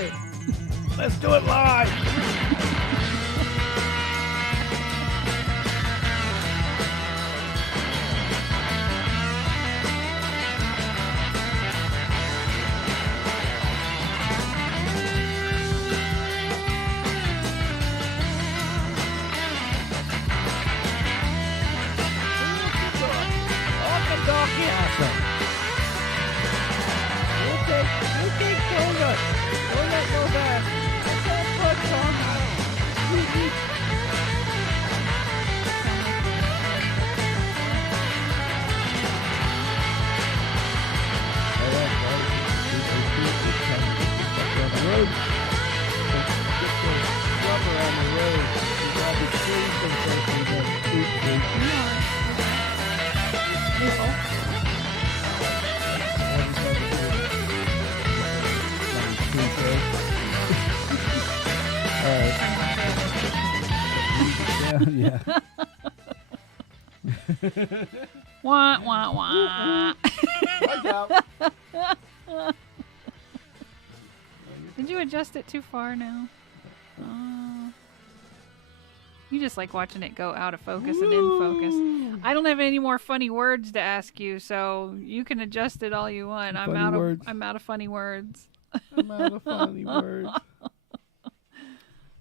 it. Let's do it live. Yeah. Wah, wah, wah. Did you adjust it too far now? You just like watching it go out of focus and in focus. I don't have any more funny words to ask you, so you can adjust it all you want. I'm out of funny words. I'm out of funny words.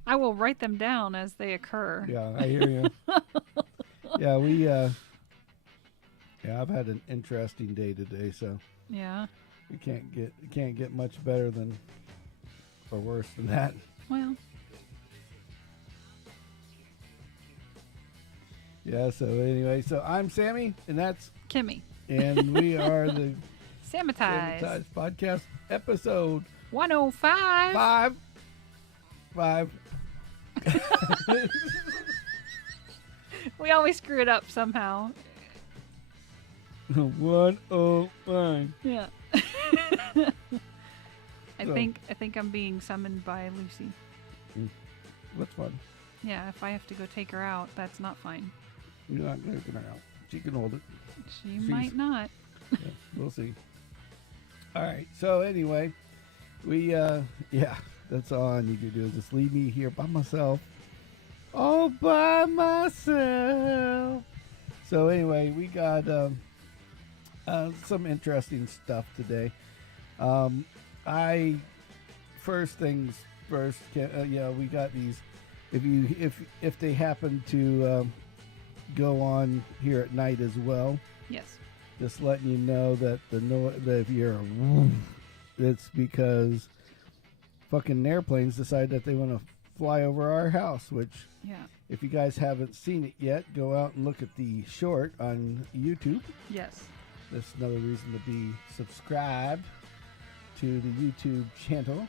I will write them down as they occur. Yeah, I hear you. I've had an interesting day today, so yeah, we can't get much better than or worse than that. Well, yeah. So anyway, I'm Sammy, and that's Kimmy, and we are the Sammitized Podcast episode 105. Five. We always screw it up somehow. 105. Yeah. I think I'm being summoned by Lucy. What's fun? Yeah, if I have to go take her out, that's not fine. You're not taking her out. She can hold it. She might not. Yeah, we'll see. All right. So anyway, that's all I need to do is just leave me here by myself. All by myself. So anyway, we got some interesting stuff today. First things first. We got these. If they happen to go on here at night as well. Yes. Just letting you know that that if you're it's because fucking airplanes decide that they want to fly over our house, which if you guys haven't seen it yet, go out and look at the short on YouTube. Yes. That's another reason to be subscribed to the YouTube channel.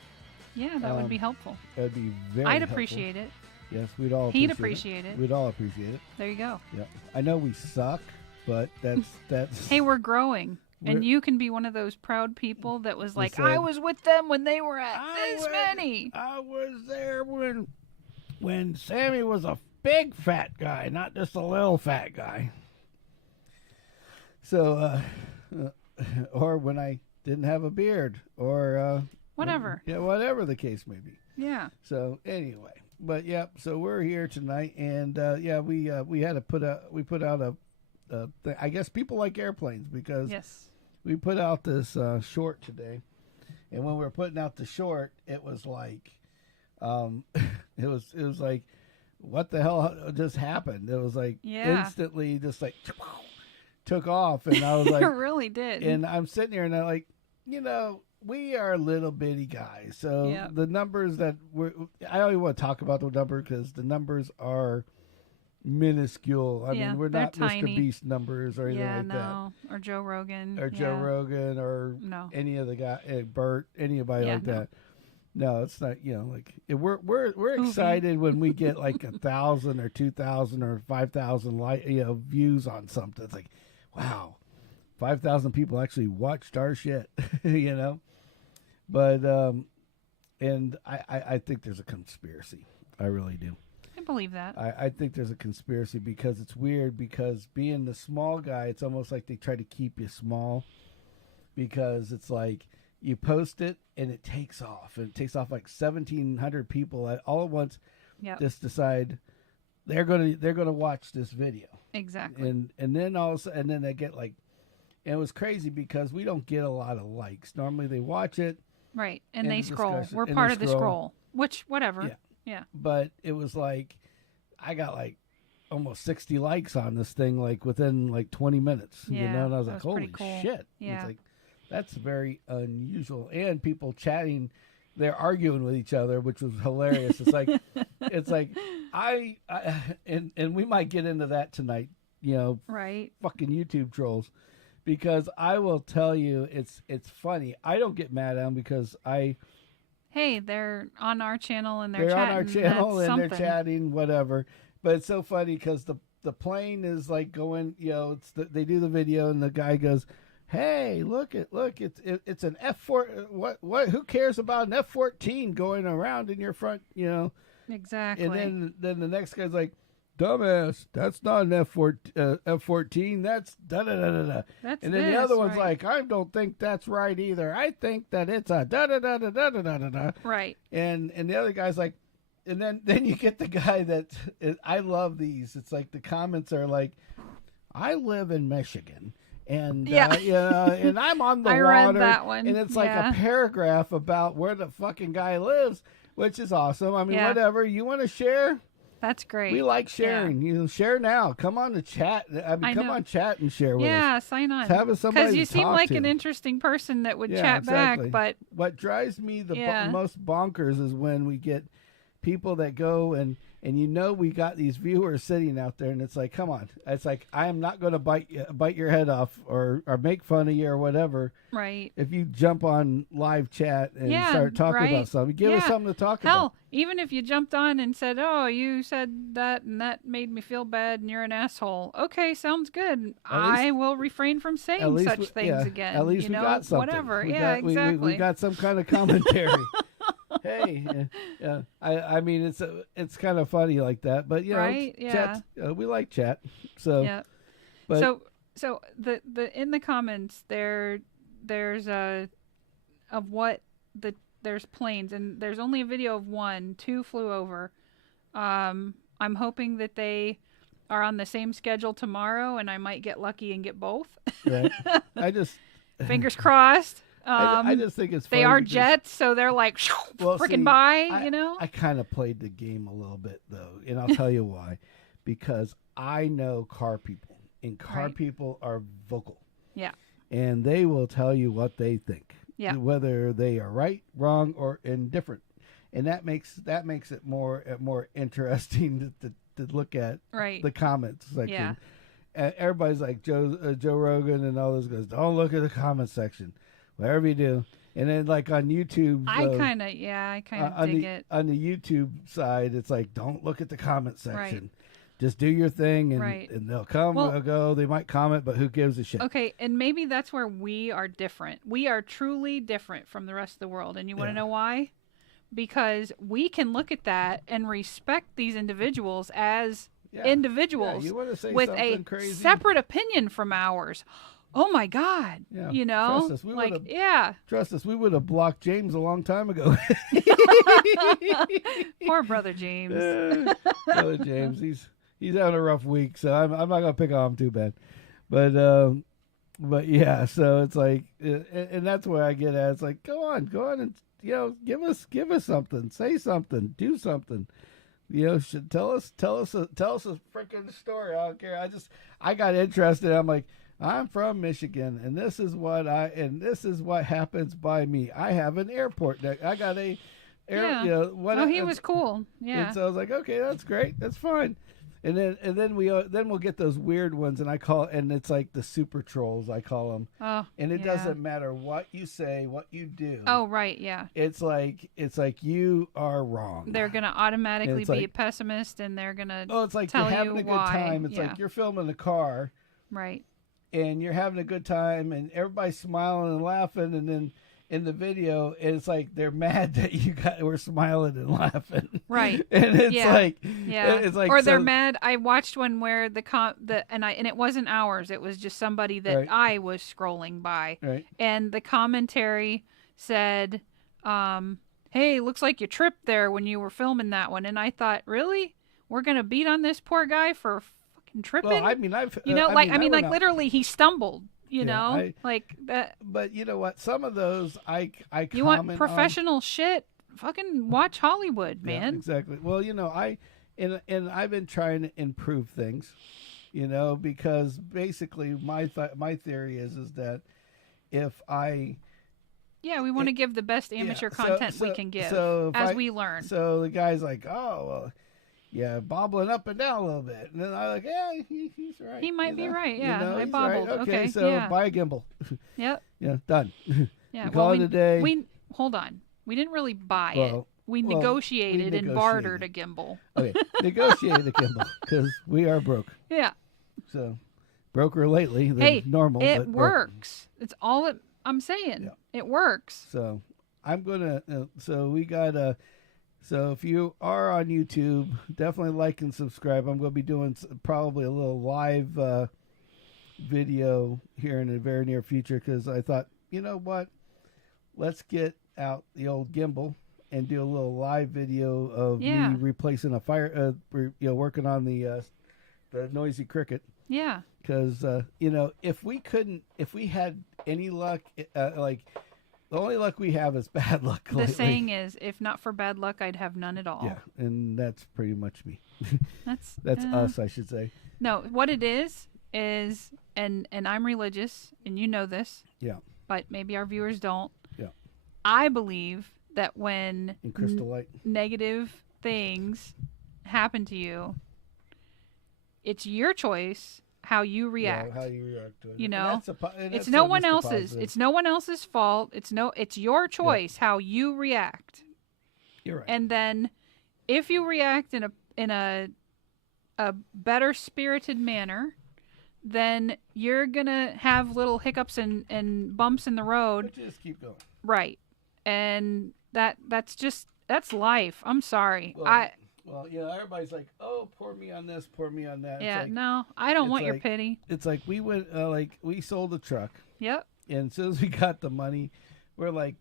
Yeah, that would be helpple. That would be very I'd helpful. appreciate it. Yes, we'd all He'd appreciate it. We'd all appreciate it. There you go. Yeah. I know we suck, but that's Hey, we're growing. And you can be one of those proud people that was like, said, I was with them when they were at this many. I was there when Sammy was a big fat guy, not just a little fat guy. So, or when I didn't have a beard, or whatever. Yeah, whatever the case may be. Yeah. So anyway, but so we're here tonight, and we had to put out a thing. I guess people like airplanes because we put out this short today, and when we were putting out the short, it was like, it was like, what the hell just happened? It was like instantly just like took off, and I was like, it really did. And I'm sitting here and I'm like, we are little bitty guys, so the numbers that I don't even want to talk about the number because the numbers are minuscule. I mean, we're not tiny. Mr. Beast numbers or anything like that. Or Joe Rogan. Or Joe Rogan or any of the guy, Bert, anybody like that. No, it's not. We're excited when we get like 1,000 or 2,000 or 5,000 views on something. It's like, wow, 5,000 people actually watched our shit. But and I think there's a conspiracy. I really do. I believe that. I think there's a conspiracy because it's weird because being the small guy, it's almost like they try to keep you small because it's like you post it and it takes off, and it takes off like 1,700 people all at once. Just decide they're gonna watch this video. Exactly. And then and then they get like, and it was crazy because we don't get a lot of likes. Normally they watch it. Right. And they scroll. We're part of the scroll. Which, whatever. Yeah. But it was like, I got like almost 60 likes on this thing, like within like 20 minutes. Yeah, you know, and I was like, holy cool. shit. Yeah. It's like, that's very unusual. And people chatting, they're arguing with each other, which was hilarious. It's like, and we might get into that tonight, you know, right? Fucking YouTube trolls, because I will tell you, it's funny. I don't get mad at them because hey, they're on our channel and they're chatting. on our channel and something. they're chatting, whatever. But it's so funny because the plane is like going, you know, they do the video and the guy goes, hey, look, it's an F4. What? Who cares about an F-14 going around in your front? You know. Exactly. And then the next guy's like, dumbass, that's not an F-14. That's da da da da da. And then the other one's like, I don't think that's right either. I think that it's a da da da da da da da da. Right. And the other guy's like, and then you get the guy that I love these. It's like the comments are like, I live in Michigan. And and I'm on the I water. read that one. And it's like a paragraph about where the fucking guy lives, which is awesome. I mean, whatever. You want to share? That's great. We like sharing. You know, share now. Come on to chat. I mean, come on, chat and share with us. Yeah, sign on. Having somebody because you seem like to. An interesting person that would chat back. But what drives me the most bonkers is when we get people that go and you know, we got these viewers sitting out there, and it's like, come on. It's like, I am not going to bite your head off or make fun of you or whatever. Right. If you jump on live chat and start talking about something, give us something to talk about. Hell, even if you jumped on and said, oh, you said that and that made me feel bad and you're an asshole. Okay, sounds good. I will refrain from saying such things again. At least we got something. Whatever. Exactly. We got some kind of commentary. Hey, I mean, it's kind of funny like that, but you know, chat, we like chat. So, but so the in the comments there's there's planes, and there's only a video of one. 2 flew over. I'm hoping that they are on the same schedule tomorrow, and I might get lucky and get both. Right. I just fingers crossed. I just think it's funny. They are jets, so they're like freaking by, you know? I kind of played the game a little bit, though, and I'll tell you why. Because I know car people, and car people are vocal. Yeah. And they will tell you what they think. Yeah. Whether they are right, wrong, or indifferent. And that makes it more interesting to look at the comments section. Yeah. And everybody's like Joe Rogan and all those guys. Don't look at the comment section. Whatever you do. And then like on YouTube, I kind of dig it. On the YouTube side, it's like, don't look at the comment section. Right. Just do your thing, and they'll come, they'll go. They might comment, but who gives a shit? Okay, and maybe that's where we are different. We are truly different from the rest of the world. And you want to know why? Because we can look at that and respect these individuals as individuals with a crazy, separate opinion from ours. Oh my God! Yeah. You know, trust us, trust us. We would have blocked James a long time ago. Poor brother James. Brother James, he's having a rough week, so I'm not gonna pick on him too bad. But yeah, so it's like, and that's where I get at. It's like, go on, and give us something, say something, do something. Tell us a freaking story. I don't care. I got interested. I'm like, I'm from Michigan, and this is what happens by me. I have an airport. I got a he was cool. Yeah. And so I was like, okay, that's great. That's fine. And then we'll get those weird ones, and it's like the super trolls, I call them. Oh, and it doesn't matter what you say, what you do. Oh, right, yeah. It's like you are wrong. They're gonna automatically be a pessimist, and they're gonna it's like you're having a good time. It's like you're filming a car, right? And you're having a good time, and everybody's smiling and laughing, and then in the video, it's like they're mad that we're smiling and laughing, right? And it's like, or they're mad. I watched one where and it wasn't ours. It was just somebody that I was scrolling by, right? And the commentary said, hey, looks like you tripped there when you were filming that one. And I thought, really? We're going to beat on this poor guy for fucking tripping? Well, I mean, literally he stumbled, like that. But you know what? Some of those I you want professional shit? Fucking watch Hollywood, man. Yeah, exactly. Well, I've been trying to improve things, because basically my theory is that if I we want to give the best amateur content we can give we learn. So the guy's like, oh, well, yeah, bobbling up and down a little bit. And then I'm like, yeah, he's right. He might be right, yeah. I bobbled. Right. Okay, so buy a gimbal. Yep. Yeah, done. Yeah, call it a day. Hold on. We didn't really buy it. We negotiated and bartered a gimbal. Okay, negotiated a gimbal because we are broke. Yeah. So, broker lately than normal. It works. It's all I'm saying. Yeah. It works. So, I'm going to, we got so if you are on YouTube, definitely like and subscribe. I'm going to be doing probably a little live video here in the very near future because I thought, you know what? Let's get out the old gimbal and do a little live video of me replacing a fire, working on the noisy cricket. Yeah. Because, if we had any luck, the only luck we have is bad luck. The saying is, if not for bad luck, I'd have none at all. Yeah, and that's pretty much me. That's us, I should say. No, what it is, and I'm religious, and you know this. Yeah. But maybe our viewers don't. Yeah. I believe that when in crystal light negative things happen to you, it's your choice how you react. Yeah, how you react to it. It's no one else's. It's no one else's fault. It's your choice how you react. You're right. And then, if you react in a better spirited manner, then you're gonna have little hiccups and bumps in the road. But just keep going. Right, and that's life. I'm sorry. Well, everybody's like, "Oh, pour me on this, pour me on that." Yeah, no, I don't want your pity. It's like we went, we sold a truck. Yep. And as soon as we got the money, we're like,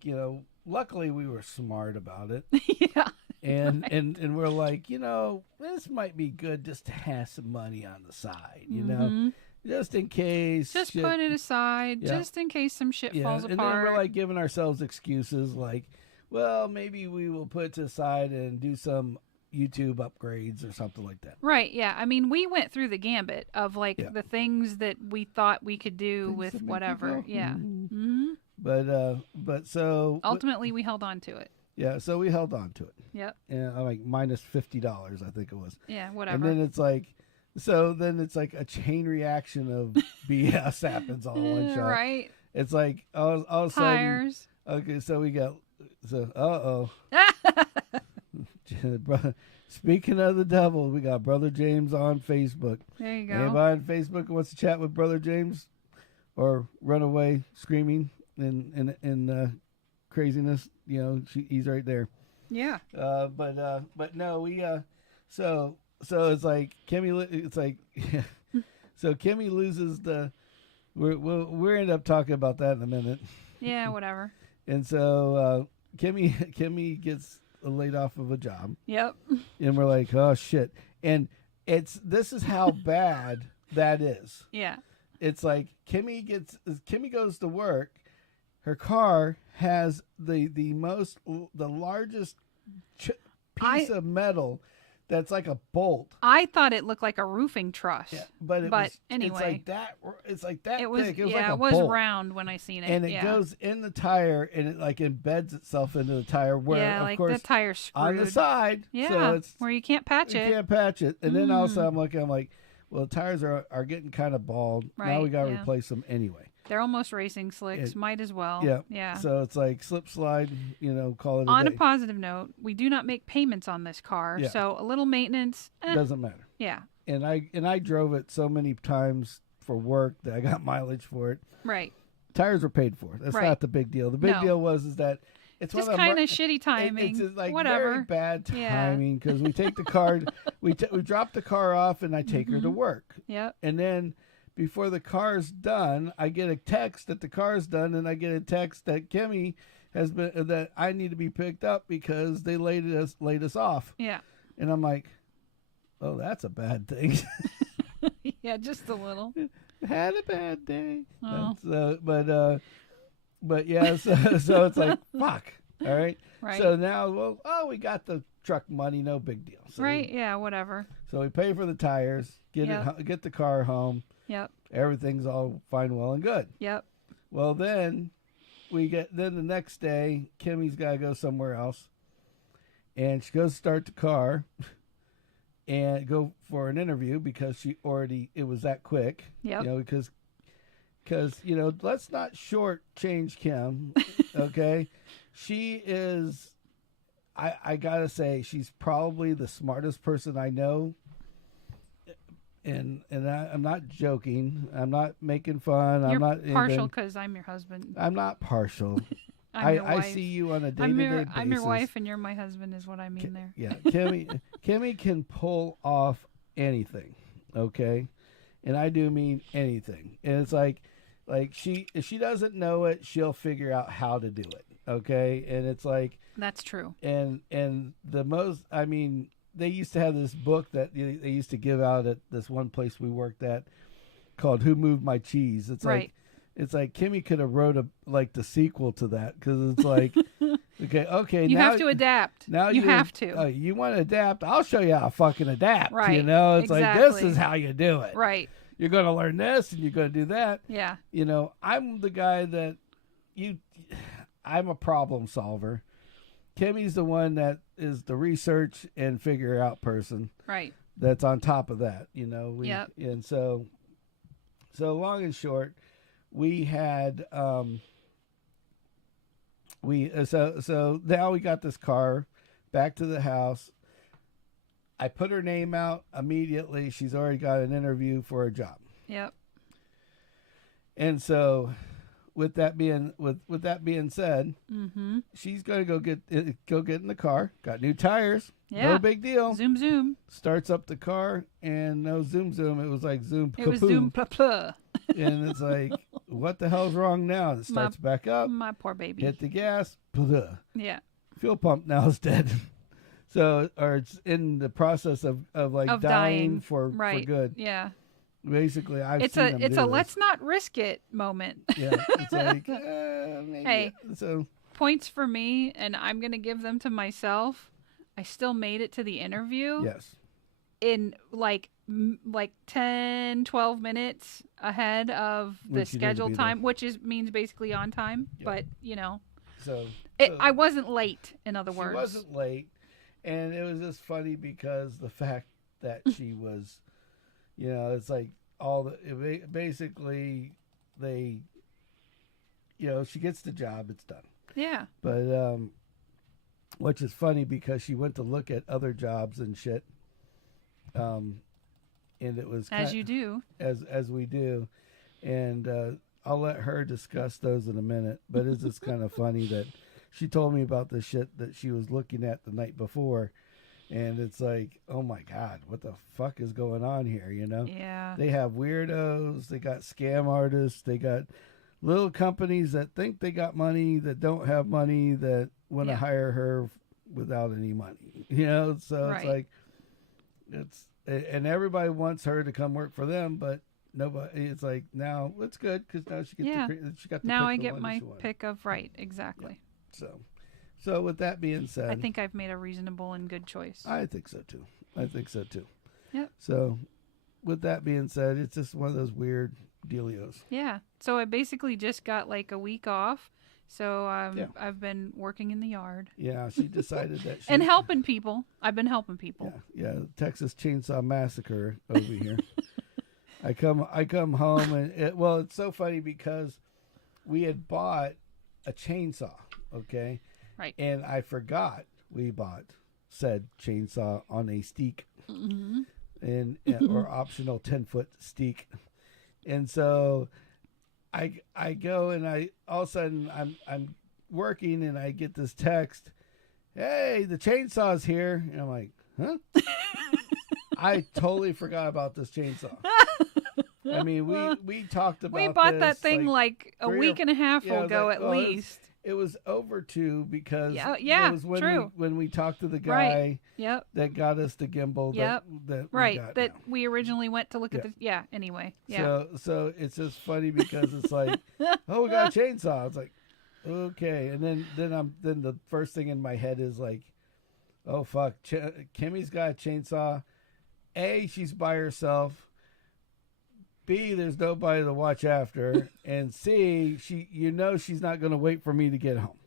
luckily we were smart about it. Yeah. And right. and we're like, this might be good just to have some money on the side, just in case. Just put it aside, just in case some shit falls apart. And then we're like giving ourselves excuses, like, well, maybe we will put it to the side and do some YouTube upgrades or something like that. Right, yeah. I mean, we went through the gambit of the things that we thought we could do with whatever. Yeah. Mm-hmm. But so ultimately we held on to it. Yeah, so we held on to it. Yep. And like minus $50, I think it was. Yeah, whatever. And then it's like a chain reaction of BS happens all in one shot. Right. It's like all of a sudden. Tires. Okay, so we got Speaking of the devil, we got Brother James on Facebook. There you go. Anybody on Facebook who wants to chat with Brother James or run away screaming in craziness, he's right there. Yeah. But no, we so it's like Kimmy. It's like so Kimmy loses the. We'll end up talking about that in a minute. Yeah, whatever. And so Kimmy gets laid off of a job. Yep. And we're like, oh shit. And this is how bad that is. Yeah. It's like Kimmy goes to work. Her car has the largest piece of metal that's like a bolt. I thought it looked like a roofing truss. Yeah, but anyway, it's like that. It was thick. It was like a it was bolt. round when I seen it. And it goes in the tire and it like embeds itself into the tire where of course the tire's screwed on the side. Yeah, so it's, where you can't patch it. You can't patch it. And then also I'm like, well, the tires are getting kind of bald. Right, now we got to replace them anyway. They're almost racing slicks. Might as well. Yeah. Yeah. So it's like slip slide, call it a day. On a positive note, we do not make payments on this car. Yeah. So a little maintenance. Doesn't matter. Yeah. And I drove it so many times for work that I got mileage for it. Right. Tires were paid for. That's not the big deal. The big deal was that it's just kind of shitty timing. It's like whatever. Very bad timing because we take the car, we drop the car off and I take her to work. Yep. And then before the car's done, I get a text that the car's done, and I get a text that Kimmy has been that I need to be picked up because they laid us off. Yeah. And I'm like, oh, that's a bad thing. Yeah, just a little. Had a bad day. Oh. But yeah, so it's like, fuck. All right. Right. So now, we got the truck money, no big deal. So right. Yeah. Whatever. So we pay for the tires, get the car home. Yep. Everything's all fine, well, and good. Yep. Well, then the next day, Kimmy's got to go somewhere else, and she goes to start the car and go for an interview because it was that quick. Yep. Because let's not shortchange Kim. Okay, she is. I gotta say, she's probably the smartest person I know. And I'm not joking. I'm not making fun. You're I'm not partial because I'm your husband. I'm not partial. I'm your wife. I see you on a day-to-day basis. I'm your wife and you're my husband is what I mean there. Yeah, Kimmy can pull off anything, okay? And I do mean anything. And it's like if she doesn't know it, she'll figure out how to do it, okay? And it's like that's true. And they used to have this book that they used to give out at this one place we worked at called "Who Moved My Cheese." It's right. It's like Kimmy could have wrote the sequel to that because it's like, okay. You now, have to adapt. Now you have to. You want to adapt? I'll show you how to fucking adapt. Right. It's like this is how you do it. Right. You're going to learn this and you're going to do that. Yeah. I'm the guy that I'm a problem solver. Kimmy's the one that is the research and figure out person. Right. That's on top of that, Yep. And so long and short, we had so now we got this car back to the house. I put her name out immediately. She's already got an interview for a job. Yep. And so with that being said, mm-hmm. she's going to go get in the car. Got new tires. Yeah. No big deal. Zoom. Starts up the car and no zoom. It was like zoom. It was zoom pla. And it's like, what the hell's wrong now? It starts back up. My poor baby. Hit the gas. Blah. Yeah. Fuel pump now is dead. So, or it's in the process of dying for good. Yeah. Basically, it's a let's not risk it moment. Yeah. It's like, maybe. Hey. So points for me, and I'm gonna give them to myself. I still made it to the interview. Yes. In like 10, 12 minutes ahead of the scheduled time, which means basically on time. Yep. But so I wasn't late. In other words, she wasn't late, and it was just funny because the fact that she was, it's like basically they, she gets the job, it's done. Yeah. But which is funny because she went to look at other jobs and shit. And it was as you do, as we do, and I'll let her discuss those in a minute. But it's just kind of funny that she told me about the shit that she was looking at the night before, and it's like, oh my god, what the fuck is going on here? Yeah. They have weirdos, they got scam artists, they got little companies that think they got money that don't have money that want to hire her without any money. So right. It's like and everybody wants her to come work for them, but nobody. It's like now it's good because now she gets she got the now pick I the get one my she wanted. pick of right exactly. Yeah. So with that being said, I think I've made a reasonable and good choice. I think so too. Yep. So with that being said, it's just one of those weird dealios. Yeah. So I basically just got like a week off. So I've been working in the yard. Yeah, she decided that and helping people. I've been helping people. Yeah, Texas Chainsaw Massacre over here. I come home and it's so funny because we had bought a chainsaw, okay? Right. And I forgot we bought said chainsaw on a steak. Mm-hmm. and or optional 10-foot steak. And so I go and I all of a sudden I'm working and I get this text, "Hey, the chainsaw's here." And I'm like, "Huh?" I totally forgot about this chainsaw. I mean, we talked about we bought this that thing like a week and a half ago at least. It was over 2 because it was when true. when we talked to the guy Yep. that got us the gimbal that we originally went to look at the anyway. Yeah. So it's just funny because it's like, oh, we got a chainsaw. It's like, okay. And then the first thing in my head is like, oh fuck, Kimmy's got a chainsaw. A, she's by herself. B, there's nobody to watch after her. And C, she's not going to wait for me to get home.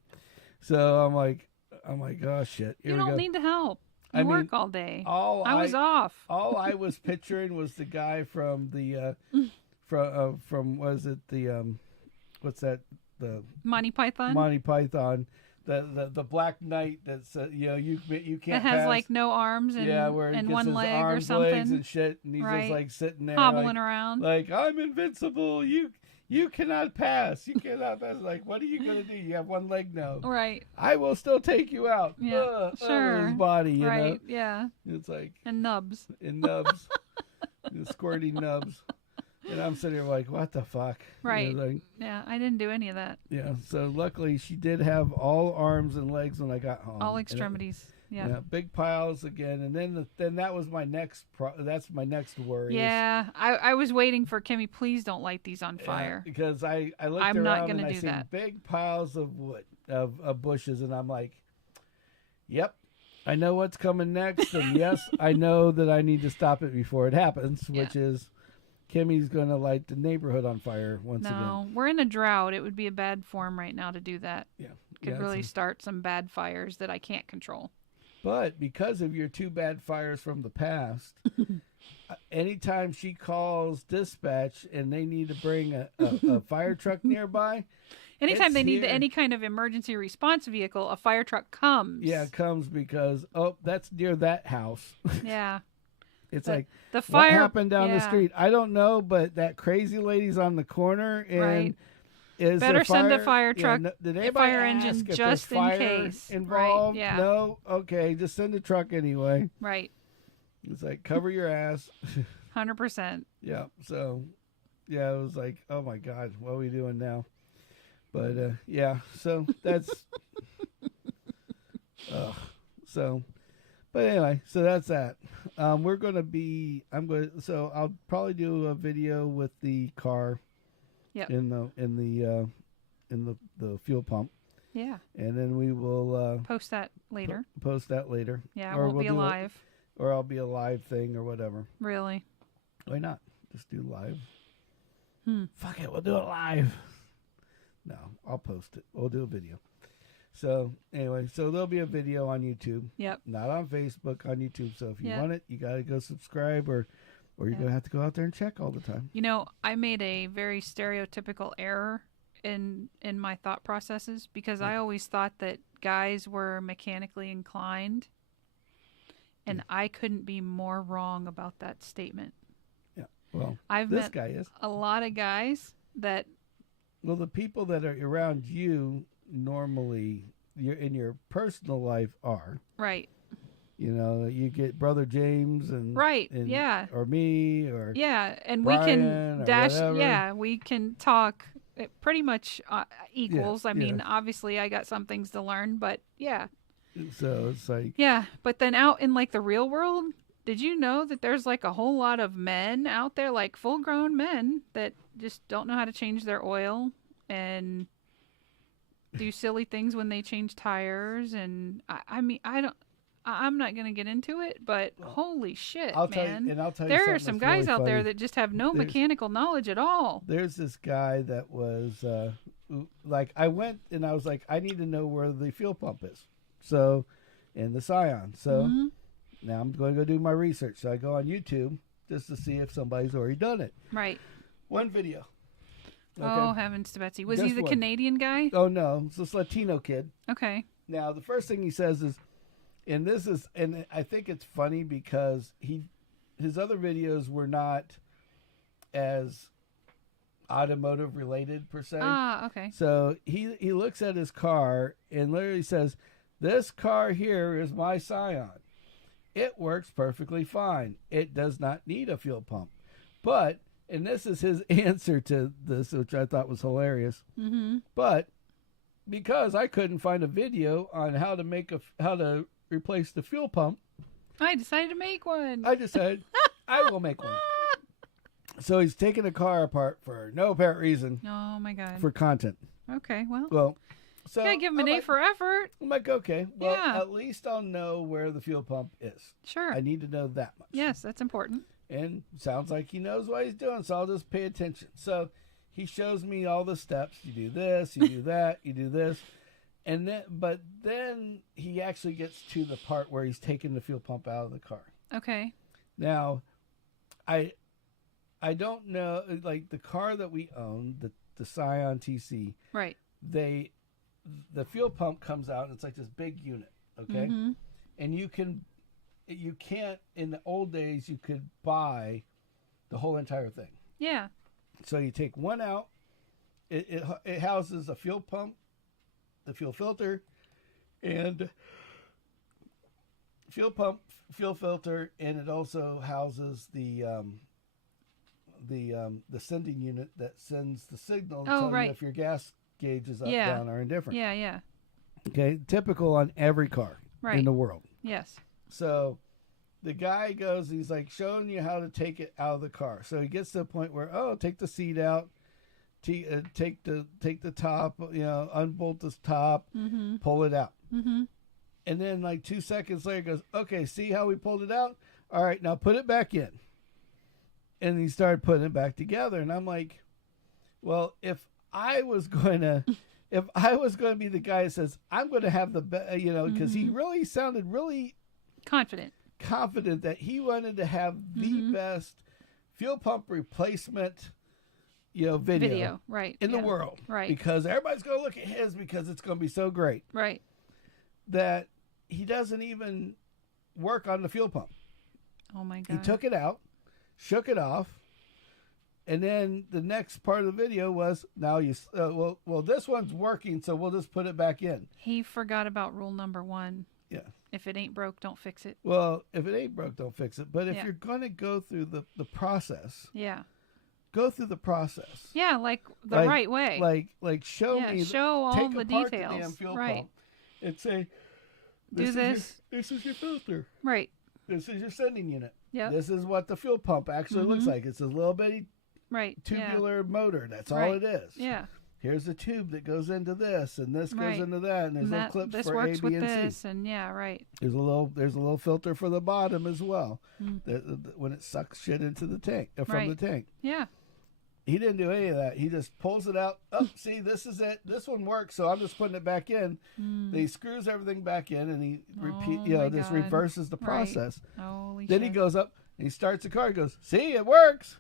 So I'm like, oh shit. You don't need to help. You work all day. I was off. All I was picturing was the guy from the from was it the what's that, the Monty Python? Monty Python. The Black Knight that's you can't. That has pass. like no arms and one leg or something. Legs and shit, and he's just like sitting there hobbling around. Like, I'm invincible. You cannot pass. You cannot pass. Like, what are you gonna do? You have one leg now. Right. I will still take you out. Yeah. Sure. His body. You know? Yeah. It's like and nubs. The squirty nubs. And I'm sitting here like, what the fuck? Right. Yeah, I didn't do any of that. Yeah, so luckily she did have all arms and legs when I got home. All extremities. Yeah, big piles again. And then that was my next, that's my next worry. Yeah, I was waiting for Kimmy, please don't light these on fire. Because I looked I'm around not gonna and I do seen that. big piles of wood, of bushes. And I'm like, yep, I know what's coming next. And yes, I know that I need to stop it before it happens, which is... Kimmy's going to light the neighborhood on fire once again. No, we're in a drought. It would be a bad form right now to do that. Yeah. Could really start some bad fires that I can't control. But because of your 2 bad fires from the past, anytime she calls dispatch and they need to bring a fire truck nearby... Anytime they need any kind of emergency response vehicle, a fire truck comes. Yeah, it comes because, that's near that house. Yeah. It's like, the fire, what happened down the street? I don't know, but that crazy lady's on the corner, and is better send a fire truck, did a fire engine, just in case. Involved? Right, yeah. No? Okay, just send a truck anyway. Right. It's like, cover your ass. 100%. Yeah, so, yeah, it was like, oh my God, what are we doing now? But, yeah, so that's... But anyway, so that's that. We're going to be. So I'll probably do a video with the car. Yep. In the fuel pump. Yeah. And then we will post that later. Yeah, or we'll be alive. Or I'll be a live thing or whatever. Really? Why not? Just do live. Fuck it, we'll do it live. No, I'll post it. We'll do a video. So anyway, there'll be a video on YouTube. Yep. Not on Facebook, on YouTube. So if you want it, you got to go subscribe, or you're going to have to go out there and check all the time. You know, I made a very stereotypical error in my thought processes because I always thought that guys were mechanically inclined, and I couldn't be more wrong about that statement. Yeah. Well, this guy is. A lot of guys that... Well, the people that are around you... normally in your personal life are right. You know, you get Brother James and or me or and Brian, we can dash whatever. We can talk pretty much equals. I mean, obviously I got some things to learn, but so it's like but then out in like the real world, did you know that there's like a whole lot of men out there, like full grown men that just don't know how to change their oil and do silly things when they change tires, and I'm not going to get into it, but holy shit, I'll man. Tell you there are some guys out there that just have no mechanical knowledge at all. There's this guy that was, like, I went and I was like, I need to know where the fuel pump is. So, in the Scion. So, now I'm going to go do my research. So I go on YouTube just to see if somebody's already done it. Right. One video. Okay. Oh, heavens to Betsy. Was he the Canadian guy? Oh, no. It's this Latino kid. Okay. Now, the first thing he says is, and I think it's funny because his other videos were not as automotive related per se. Ah, okay. So he looks at his car and literally says, this car here is my Scion. It works perfectly fine. It does not need a fuel pump. But... and this is his answer to this, which I thought was hilarious. Mm-hmm. But because I couldn't find a video on how to replace the fuel pump. I decided to make one. I decided I will make one. So he's taking the car apart for no apparent reason. Oh my God. For content. Okay, well. So you gotta give him an A for effort. I'm like, okay, well, at least I'll know where the fuel pump is. Sure. I need to know that much. Yes, that's important. And sounds like he knows what he's doing, so I'll just pay attention. So he shows me all the steps. You do this, you do that, you do this. And then he actually gets to the part where he's taking the fuel pump out of the car. Okay. Now, I don't know, like the car that we own, the Scion TC. Right. The fuel pump comes out and it's like this big unit, okay? Mm-hmm. And you can't, in the old days, you could buy the whole entire thing. Yeah. So you take one out, it houses a fuel pump, the fuel filter, and fuel pump, fuel filter, and it also houses the sending unit that sends the signal telling you if your gas gauge is up, down, or indifferent. Yeah, yeah. Okay, typical on every car in the world. Yes. So the guy goes, he's like showing you how to take it out of the car. So he gets to the point where, take the seat out, take the top, unbolt the top, mm-hmm. pull it out. Mm-hmm. And then like 2 seconds later goes, okay, see how we pulled it out? All right, now put it back in. And he started putting it back together. And I'm like, well, if I was going to be the guy that says, I'm going to have the because mm-hmm. he really sounded really confident that he wanted to have the mm-hmm. best fuel pump replacement, video right in the world. Right. Because everybody's going to look at his because it's going to be so great. Right. That he doesn't even work on the fuel pump. Oh my God. He took it out, shook it off, and then the next part of the video was, now well, this one's working, so we'll just put it back in. He forgot about rule number 1. Yeah. If it ain't broke, don't fix it. Well, if it ain't broke, don't fix it. But if you're going to go through the process. Yeah. Go through the process. Yeah, like the right way. Like show me. Show all the details. Take apart the damn fuel pump and say, this is your filter. Right. This is your sending unit. Yeah. This is what the fuel pump actually mm-hmm. looks like. It's a little bitty tubular motor. That's all it is. Yeah. Here's the tube that goes into this, and this goes into that, and there's little clips this for works A, B, with and C. this, and There's a little filter for the bottom as well, when it sucks shit into the tank from the tank. Yeah. He didn't do any of that. He just pulls it out. Oh, see, this is it. This one works, so I'm just putting it back in. Then he screws everything back in, and he reverses the process. Right. Holy then shit. He goes up and he starts the car. He goes, see, it works.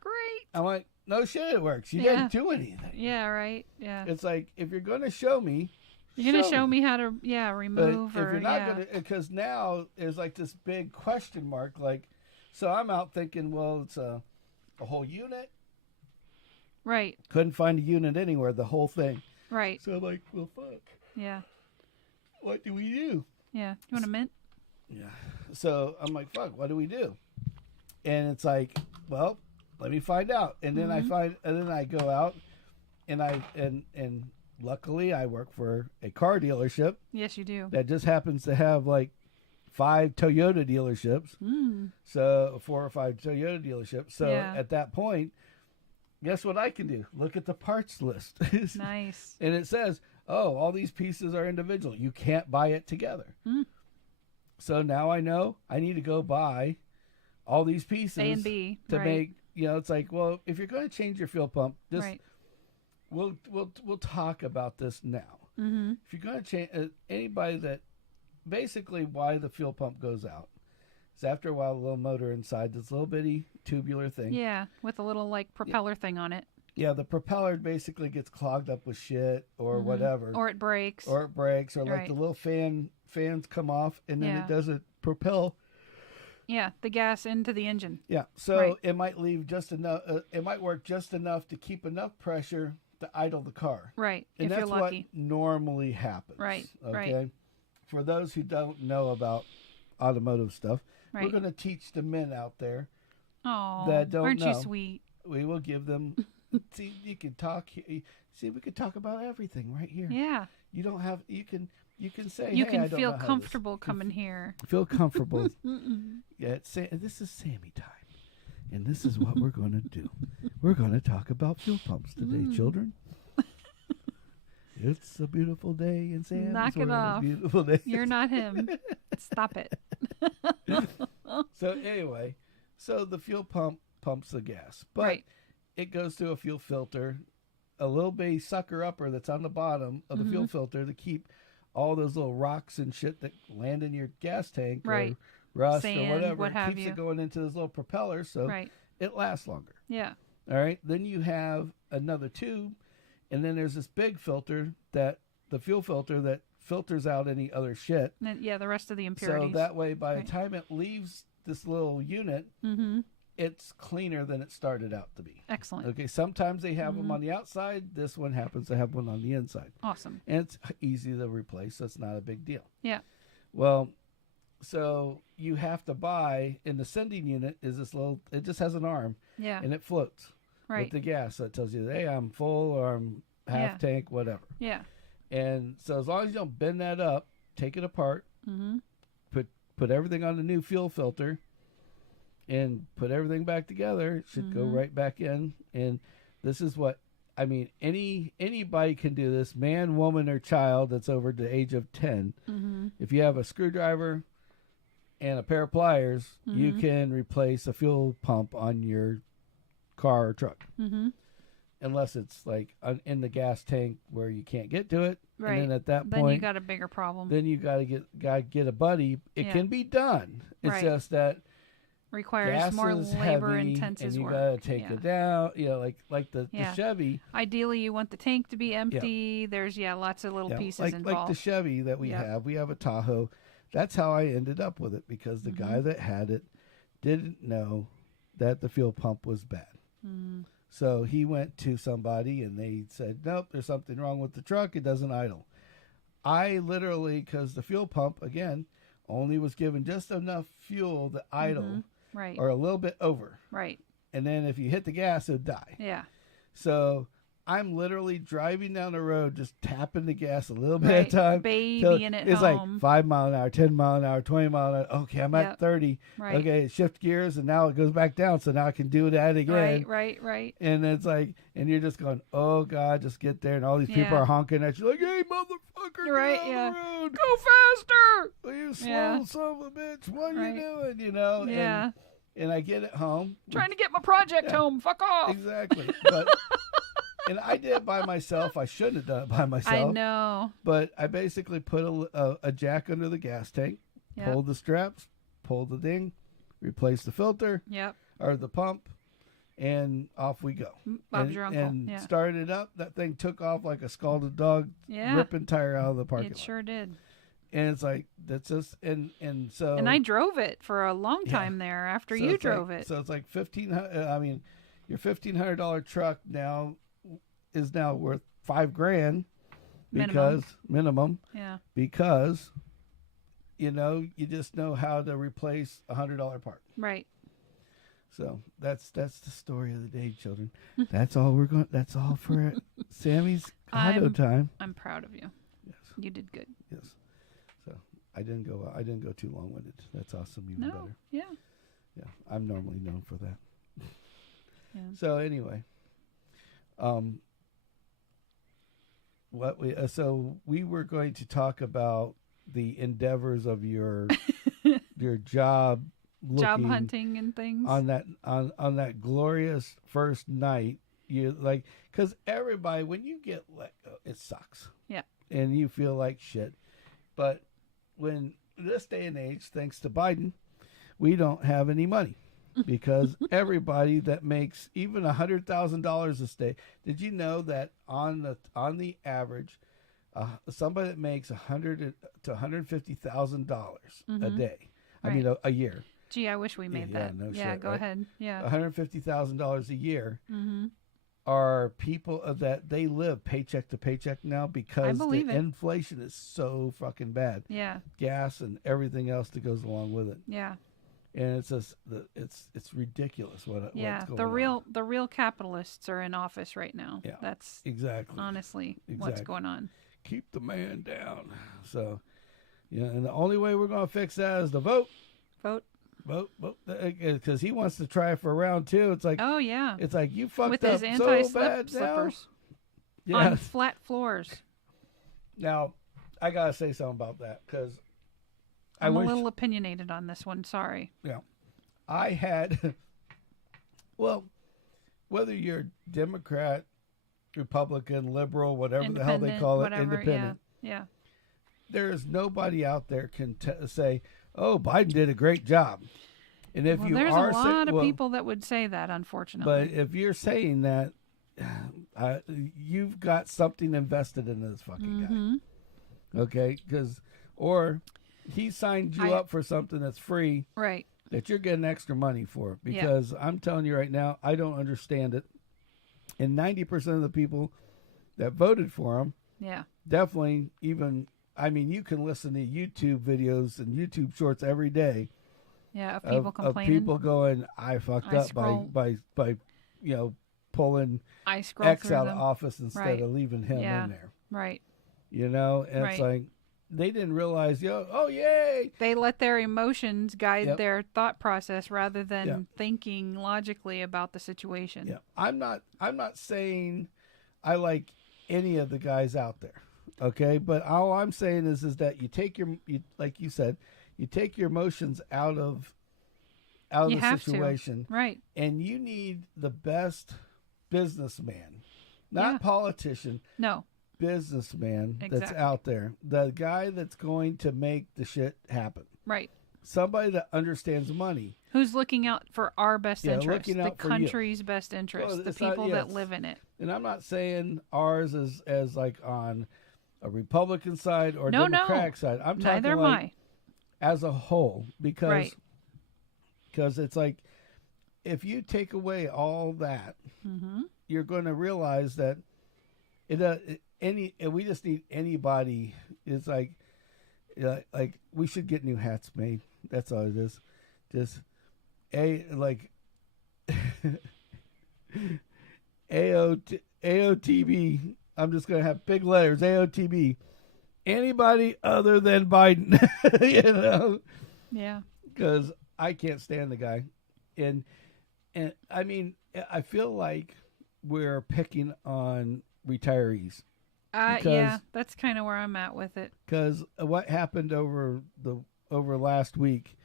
Great. I'm like, no shit, it works. You didn't do anything. Yeah, right. Yeah. It's like, if you're going to show me, you're going to show me how to, remove but if you're not going to, because now there's like this big question mark. Like, so I'm out thinking, well, it's a whole unit. Right. Couldn't find a unit anywhere, the whole thing. Right. So I'm like, well, fuck. Yeah. What do we do? Yeah. You want a mint? Yeah. So I'm like, fuck, what do we do? And it's like, well, let me find out. And then mm-hmm. I go out and luckily I work for a car dealership. Yes, you do. That just happens to have like 5 Toyota dealerships. So 4 or 5 Toyota dealerships. So at that point, guess what I can do? Look at the parts list. Nice. And it says, all these pieces are individual. You can't buy it together. So now I know I need to go buy all these pieces A and B to make. It's like, well, if you're going to change your fuel pump, just we'll talk about this now. Mm-hmm. If you're going to change anybody that basically why the fuel pump goes out. After a while, the little motor inside, this little bitty tubular thing. Yeah, with a little like propeller thing on it. Yeah, the propeller basically gets clogged up with shit or whatever. Or it breaks. Or like the little fans come off and then it doesn't propel. Yeah, the gas into the engine. Yeah, so it might leave just enough. It might work just enough to keep enough pressure to idle the car. Right, and if you're lucky. That's what normally happens. Right, okay? Right. For those who don't know about automotive stuff, we're going to teach the men out there that don't aren't know. You sweet? We will give them See, you can talk. See, we could talk about everything right here. Yeah. You don't have. You can say. You hey, can I don't feel know comfortable coming here. Feel comfortable. Yeah. This is Sammy time, and this is what we're going to do. We're going to talk about fuel pumps today, children. It's a beautiful day in Sam's Knock it off. Beautiful day. You're not him. Stop it. So anyway, the fuel pump pumps the gas, but it goes through a fuel filter, a little bitty sucker upper that's on the bottom of the fuel filter to keep all those little rocks and shit that land in your gas tank or rust Sand, or whatever. What have keeps you. it going into this little propeller, so it lasts longer. Yeah. All right. Then you have another tube, and then there's this big filter that the fuel filter that filters out any other shit. And, the rest of the impurities. So that way, by the time it leaves this little unit, it's cleaner than it started out to be. Excellent. Okay. Sometimes they have them on the outside. This one happens to have one on the inside. Awesome. And it's easy to replace. So it's not a big deal. Yeah. Well, so you have to buy, in the sending unit is this little, it just has an arm. Yeah. And it floats. With the gas. So it tells you, hey, I'm full or I'm half tank, whatever. Yeah. And so as long as you don't bend that up, take it apart, put everything on the new fuel filter, and put everything back together, it should go right back in. And this is what, I mean, anybody can do this, man, woman, or child that's over the age of 10. If you have a screwdriver and a pair of pliers, you can replace a fuel pump on your car or truck, unless it's like in the gas tank where you can't get to it. And then at that point, you got a bigger problem. Then you got to get a buddy. It can be done. It's just that requires more labor intensive and you work. got to take it down. You know, like the Chevy. Ideally, you want the tank to be empty. There's lots of little pieces involved. Like the Chevy that we have. We have a Tahoe. That's how I ended up with it, because the guy that had it didn't know that the fuel pump was bad. So he went to somebody and they said, nope, there's something wrong with the truck. It doesn't idle. I literally, because the fuel pump, again, only was given just enough fuel to idle or a little bit over. Right. And then if you hit the gas, it would die. Yeah. So I'm literally driving down the road, just tapping the gas a little bit at a time. Babying it it's home. like 5 mile an hour, 10 mile an hour, 20 mile an hour. Okay, I'm at 30. Right. Okay, shift gears, and now it goes back down. So now I can do that again. Right. And it's like, and you're just going, oh God, just get there. And all these people are honking at you like, hey, motherfucker, get on the road. Go faster. You slow son of a bitch. What are you doing? You know? Yeah. And I get it home. Trying to get my project home. Fuck off. Exactly. But and I did it by myself. I shouldn't have done it by myself. I know. But I basically put a jack under the gas tank, pulled the straps, pulled the ding, replaced the filter or the pump, and off we go. Bob's your uncle. And started it up. That thing took off like a scalded dog, ripping tire out of the parking lot. It sure did. And it's like, that's just, and so. And I drove it for a long time there after you drove it. So it's like $1,500. I mean, your $1,500 truck now is now worth $5,000 because minimum. Yeah. Because, you know, you just know how to replace $100 part. Right. So that's the story of the day, children. That's all for Sammy's auto time. I'm proud of you. Yes. You did good. Yes. So I didn't go too long-winded. That's awesome. Even better. Yeah. Yeah. I'm normally known for that. Yeah. So anyway, we were going to talk about the endeavors of your job hunting and things on that glorious first night. You like, because everybody, when you get let go, it sucks. Yeah. And you feel like shit. But when this day and age, thanks to Biden, we don't have any money. Because everybody that makes even $100,000 a day, did you know that on the average, somebody that makes $100,000 to $150,000 a day, I mean a year. Gee, I wish we made that. No yeah, shit, go ahead. Yeah, $150,000 a year are people that they live paycheck to paycheck now because the inflation is so fucking bad. Yeah, gas and everything else that goes along with it. Yeah. And it's ridiculous what's going on. The real capitalists are in office right now. Yeah, that's exactly honestly what's going on. Keep the man down. So, and the only way we're going to fix that is to vote. Because he wants to try for round 2. It's like, oh yeah, it's like you fucked with up his anti-slip so bad slippers on flat floors. Now, I gotta say something about that because I'm a little opinionated on this one. Sorry. Yeah, I had. Well, whether you're Democrat, Republican, liberal, whatever the hell they call it, independent. Yeah. There is nobody out there can say, "Oh, Biden did a great job." And if there's a lot of people that would say that, unfortunately. But if you're saying that, you've got something invested in this fucking guy. Okay, or he signed you up for something that's free, right? That you're getting extra money for. Because I'm telling you right now, I don't understand it. And 90% of the people that voted for him, definitely even. I mean, you can listen to YouTube videos and YouTube shorts every day. Yeah, of people complaining. Of people going, I fucked up by pulling X out of office instead of leaving him in there. Right. And it's like they didn't realize, oh yay! They let their emotions guide their thought process rather than thinking logically about the situation. Yeah, I'm not saying I like any of the guys out there. Okay, but all I'm saying is that you take like you said, you take your emotions out of the situation, right? And you need the best businessman, not politician, no, businessman that's out there, the guy that's going to make the shit happen, right? Somebody that understands money, who's looking out for our best interest, the country's best interest, the people that live in it. And I'm not saying ours as like on a Republican side or Democratic side. I'm talking as a whole, because it's like if you take away all that, you're going to realize that we just need anybody. It's like we should get new hats made. That's all it is. Just AOTB. I'm just going to have big letters, AOTB. Anybody other than Biden, Yeah. Because I can't stand the guy. And I mean, I feel like we're picking on retirees. Yeah, that's kind of where I'm at with it. Because what happened over last week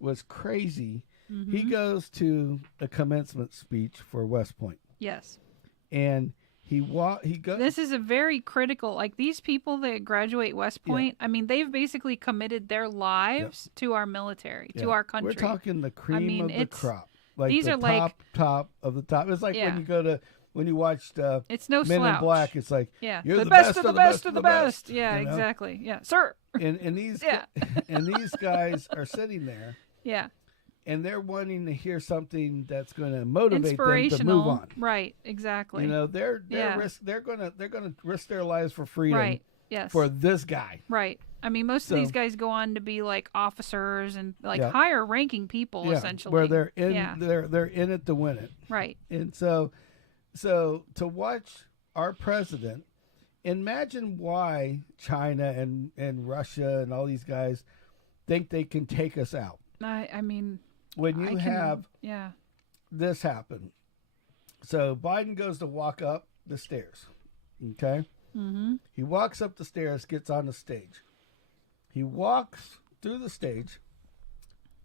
was crazy. He goes to a commencement speech for West Point. Yes. And he goes. This is a very critical. Like these people that graduate West Point, I mean, they've basically committed their lives to our military, to our country. We're talking the cream of the crop. Like these are top of the top. It's like when you watched it's no Men slouch. in Black. It's like you're the best of the best of the best. Yeah, exactly. Yeah, sir. And these and these guys are sitting there. Yeah. And they're wanting to hear something that's going to motivate them to move on. Right, exactly. They're going to risk their lives for freedom. Right. Yes. For this guy. Right. I mean, most of these guys go on to be like officers and like higher ranking people essentially. Where they're in they're in it to win it. Right. And so to watch our president, imagine why China and Russia and all these guys think they can take us out. I mean, when you have this happen. So Biden goes to walk up the stairs. Okay? Mm-hmm. He walks up the stairs, gets on the stage. He walks through the stage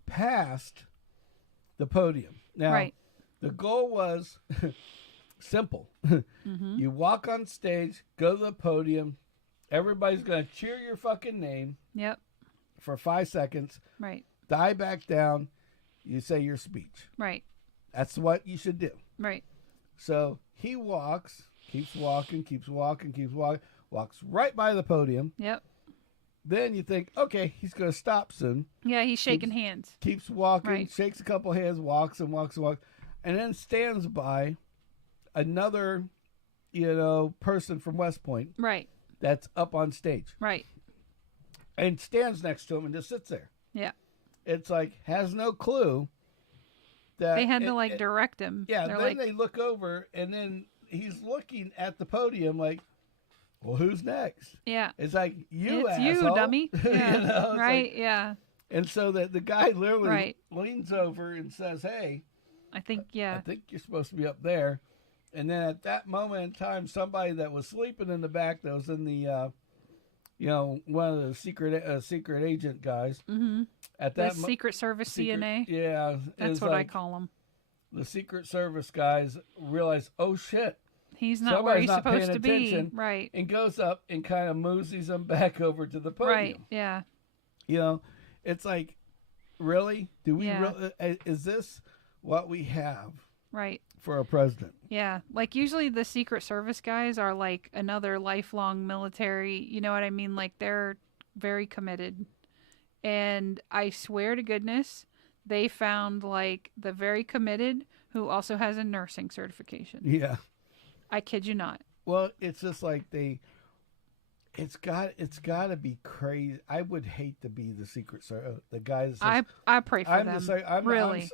past the podium. Now, the goal was simple. You walk on stage, go to the podium. Everybody's going to cheer your fucking name. Yep. For 5 seconds. Right. Die back down. You say your speech. Right. That's what you should do. Right. So he keeps walking, walks right by the podium. Yep. Then you think, okay, he's going to stop soon. Yeah, he's shaking hands. Keeps walking, shakes a couple hands, walks, and then stands by another, person from West Point. Right. That's up on stage. Right. And stands next to him and just sits there. Yeah. it's like has no clue that they had to direct him. Yeah, then they look over and then he's looking at the podium like, well, who's next? Yeah. It's like, it's asshole. you, dummy. Yeah. Right, like, yeah. And so the guy literally leans over and says, hey, I think you're supposed to be up there. And then at that moment in time, somebody that was sleeping in the back that was in the, one of the secret agent guys. Mm-hmm. At that Secret Service CNA. Yeah. That's what I call them. The Secret Service guys realize, oh, shit. He's not where he's supposed to be. Right. And goes up and kind of moosies him back over to the podium. Right, yeah. It's like, really? Is this what we have? Right. For a president? Yeah. Like, usually the Secret Service guys are like another lifelong military, you know what I mean? Like, they're very committed. And I swear to goodness, they found like the very committed who also has a nursing certification. Yeah. I kid you not. Well, it's just like it's got to be crazy. I would hate to be the Secret Service, the guys. I pray for them.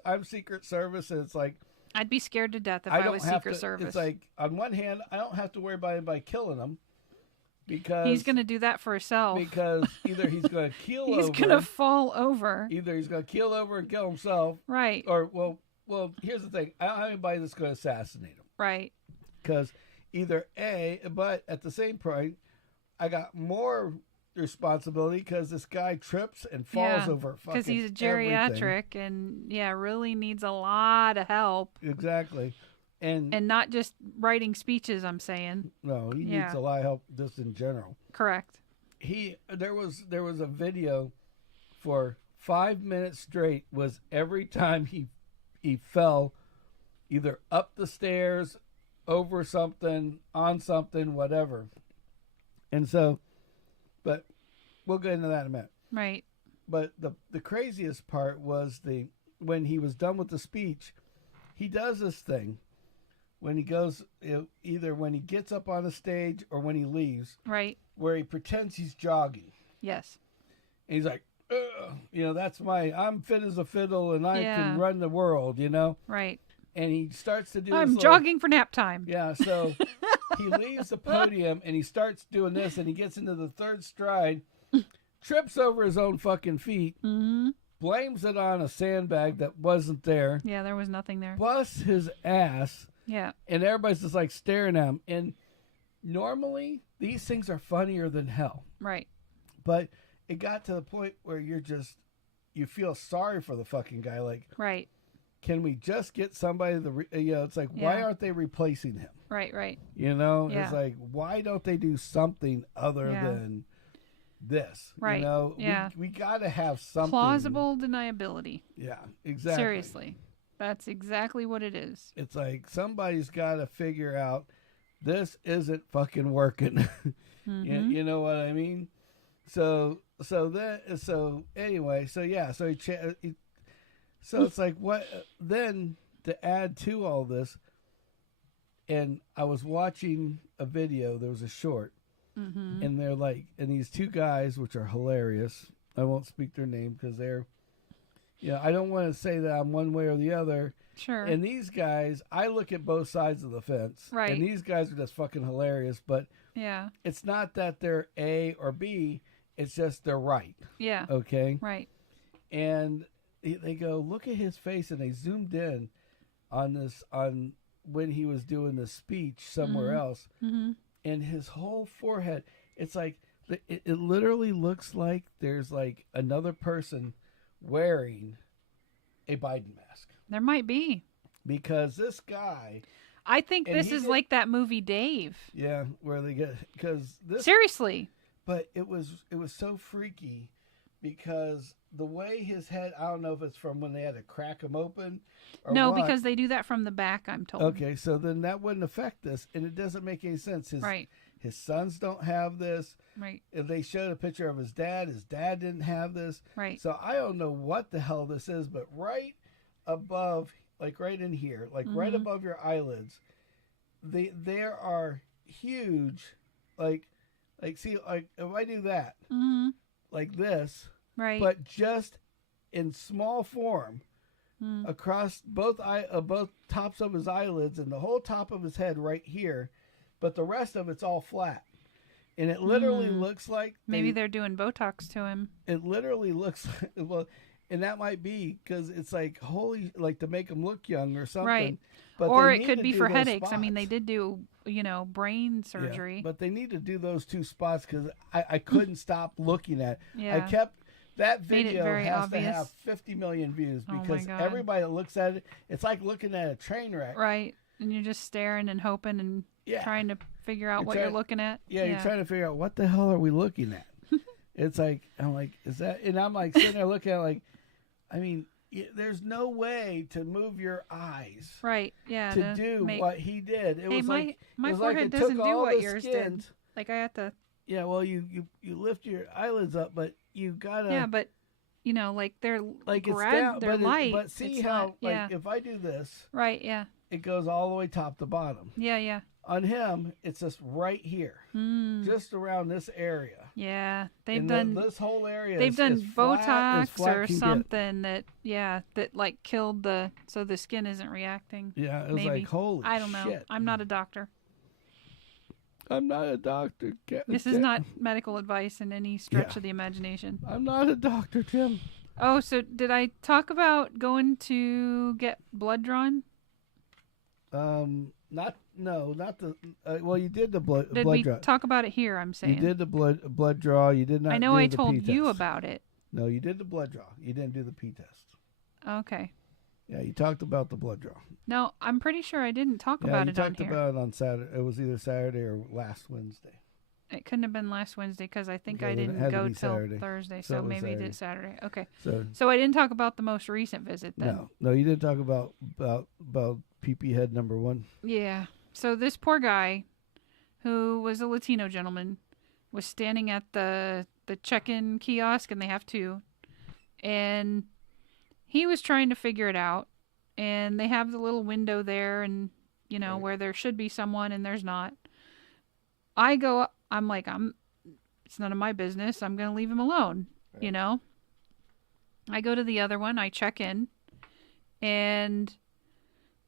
I'm Secret Service, and it's like I'd be scared to death if I was Secret Service. It's like on one hand, I don't have to worry about anybody killing them because he's going to do that for himself. Because either he's going to keel over, he's going to fall over. Either he's going to keel over and kill himself, right? Or well, here's the thing: I don't have anybody that's going to assassinate him, right? Because either but at the same point, I got more responsibility because this guy trips and falls over fucking because he's a geriatric everything. And really needs a lot of help. Exactly. And not just writing speeches, I'm saying. No, he needs a lot of help just in general. Correct. There was a video for 5 minutes straight was every time he fell either up the stairs, over something, on something, whatever. And so, but we'll get into that in a minute. Right. But the craziest part was when he was done with the speech, he does this thing when he goes, either when he gets up on the stage or when he leaves. Right. Where he pretends he's jogging. Yes. And he's like, that's I'm fit as a fiddle and I can run the world, Right. And he starts to do I'm jogging for nap time. Yeah, so he leaves the podium and he starts doing this and he gets into the third stride, trips over his own fucking feet, blames it on a sandbag that wasn't there. Yeah, there was nothing there. Busts his ass. Yeah. And everybody's just like staring at him. And normally these things are funnier than hell. Right. But it got to the point where you feel sorry for the fucking guy. Like, right. Can we just get somebody it's like, why aren't they replacing him? Right. It's like, why don't they do something other than this? Right. We got to have something. Plausible deniability. Yeah, exactly. Seriously. That's exactly what it is. It's like somebody's got to figure out this isn't fucking working. Mm-hmm. You know what I mean? So it's like, what then to add to all this? And I was watching a video, there was a short, and they're like, and these two guys, which are hilarious, I won't speak their name because they're, I don't want to say that I'm one way or the other. Sure. And these guys, I look at both sides of the fence. Right. And these guys are just fucking hilarious, but yeah, it's not that they're A or B, it's just they're right. Yeah. Okay? Right. And they go, look at his face, and they zoomed in on when he was doing the speech somewhere else, and his whole forehead. It's like it literally looks like there's like another person wearing a Biden mask. There might be, because this guy. I think this is like that movie Dave. Yeah, where they get seriously. But it was so freaky. Because the way his head, I don't know if it's from when they had to crack him open or no, what. because they do that from the back, I'm told. Okay, so then that wouldn't affect this, and it doesn't make any sense. His sons don't have this. Right. If they showed a picture of his dad didn't have this. Right. So I don't know what the hell this is, but right above, like right in here, like right above your eyelids, there are huge, see, like if I do that, like this. Right. But just in small form across both tops of his eyelids and the whole top of his head right here, but the rest of it's all flat. And it literally looks like maybe they're doing Botox to him. It literally looks like, well, and that might be because it's like like to make him look young or something. Right. But or it could be for headaches. Spots. I mean, they did do, brain surgery. Yeah, but they need to do those 2 spots because I couldn't stop looking at it. Yeah. I kept, that video has obvious. to have 50 million views because everybody that looks at it, it's like looking at a train wreck. Right. And you're just staring and hoping and trying to figure out what you're looking at. Yeah, you're trying to figure out what the hell are we looking at. It's like, I'm like, is that, and I'm like sitting there looking at it like, I mean, there's no way to move your eyes. Right, yeah. To do what he did. It was my like, forehead doesn't do what yours did. Like I have to. Yeah, well, you lift your eyelids up, but you gotta. Yeah, but, like they're like they're light. But see how, if I do this. Right, yeah. It goes all the way top to bottom. Yeah, yeah. On him, it's just right here, just around this area. Yeah, they've done this whole area. They've done Botox or something that like killed so the skin isn't reacting. Yeah, it was like holy shit. I don't know. I'm not a doctor. I'm not a doctor. This is not medical advice in any stretch of the imagination. I'm not a doctor, Tim. Oh, so did I talk about going to get blood drawn? Not the. Well, you did the blood draw. Did we talk about it here? I'm saying you did the blood draw. You did not. I know do I the told P you test. about it. No, you did the blood draw. You didn't do the P test. Okay. Yeah, you talked about the blood draw. No, I'm pretty sure I didn't talk about it on here. You talked about it on Saturday. It was either Saturday or last Wednesday. It couldn't have been last Wednesday because I think I didn't go till Thursday, so maybe it is Saturday. Okay. So I didn't talk about the most recent visit then. No, you didn't talk about PP head number 1. Yeah. So this poor guy, who was a Latino gentleman, was standing at the check-in kiosk, and they have 2, and he was trying to figure it out, and they have the little window there, and where there should be someone and there's not. I'm like, it's none of my business. I'm going to leave him alone, I go to the other one, I check in, and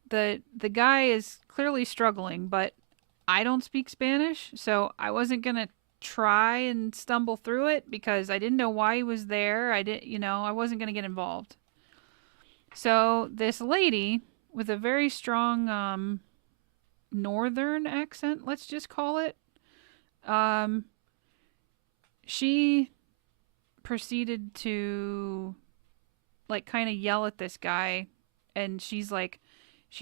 the guy is clearly struggling, but I don't speak Spanish, so I wasn't going to try and stumble through it because I didn't know why he was there. I wasn't going to get involved. So this lady with a very strong northern accent, let's just call it, she proceeded to kind of yell at this guy, and she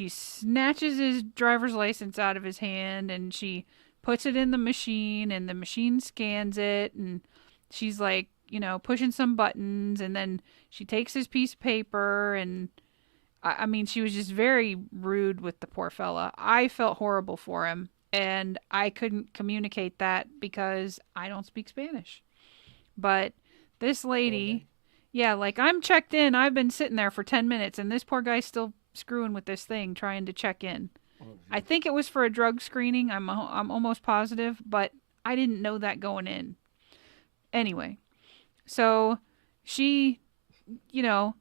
snatches his driver's license out of his hand and she puts it in the machine, and the machine scans it, and she's pushing some buttons, and then she takes his piece of paper, and I mean, she was just very rude with the poor fella. I felt horrible for him, and I couldn't communicate that because I don't speak Spanish. But this lady, I'm checked in. I've been sitting there for 10 minutes, and this poor guy's still screwing with this thing, trying to check in. I think it was for a drug screening. I'm almost positive, but I didn't know that going in. Anyway, so she,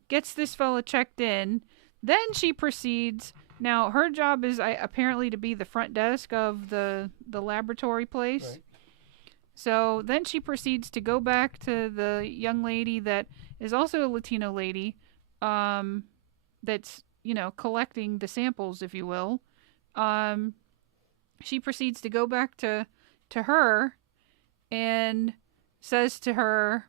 gets this fella checked in. Then she proceeds. Now, her job is apparently to be the front desk of the laboratory place. Right. So then she proceeds to go back to the young lady that is also a Latino lady, that's, collecting the samples, if you will. She proceeds to go back to her and says to her,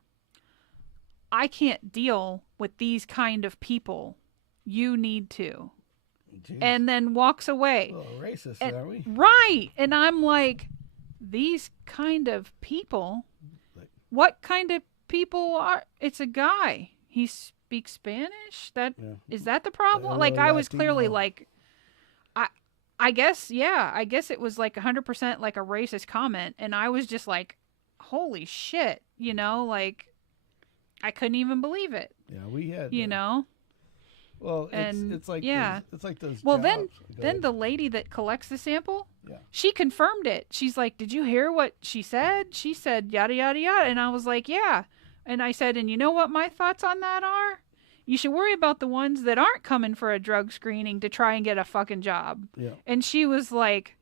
I can't deal with these kind of people. You need to. Jeez. And then walks away. A little racist, are we? Right. And I'm like, these kind of people? What kind of people are? It's a guy. He speaks Spanish? Is that the problem? I was clearly I guess it was 100% like a racist comment, and I was just like, holy shit, I couldn't even believe it. Yeah, we had Well, it's like those. Well, then the lady that collects the sample, she confirmed it. She's like, "Did you hear what she said? She said yada yada yada," and I was like, "Yeah." And I said, "And you know what my thoughts on that are? You should worry about the ones that aren't coming for a drug screening to try and get a fucking job. Yeah. And she was like,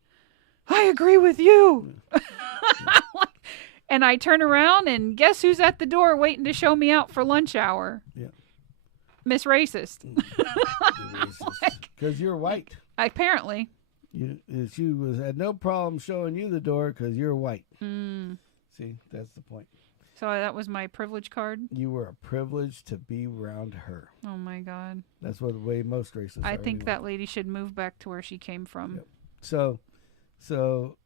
I agree with you. Yeah. And I turn around and guess who's at the door waiting to show me out for lunch hour? Yeah. Miss Racist. Because you're white. Apparently. She had no problem showing you the door because you're white. Mm. See, that's the point. So that was my privilege card? You were a privilege to be around her. Oh, my God. That's the way most racists are. I think that lady should move back to where she came from. Yep. So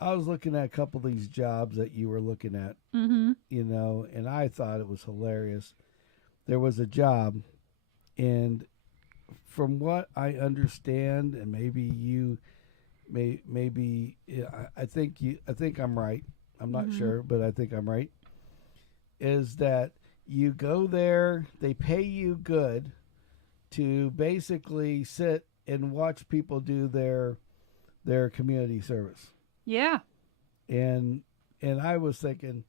I was looking at a couple of these jobs that you were looking at, mm-hmm. And I thought it was hilarious. There was a job, and from what I understand, and maybe you I think I'm right. I'm not mm-hmm. sure, but I think I'm right. Is that you go there, they pay you good to basically sit and watch people do their community service. Yeah. And I was thinking,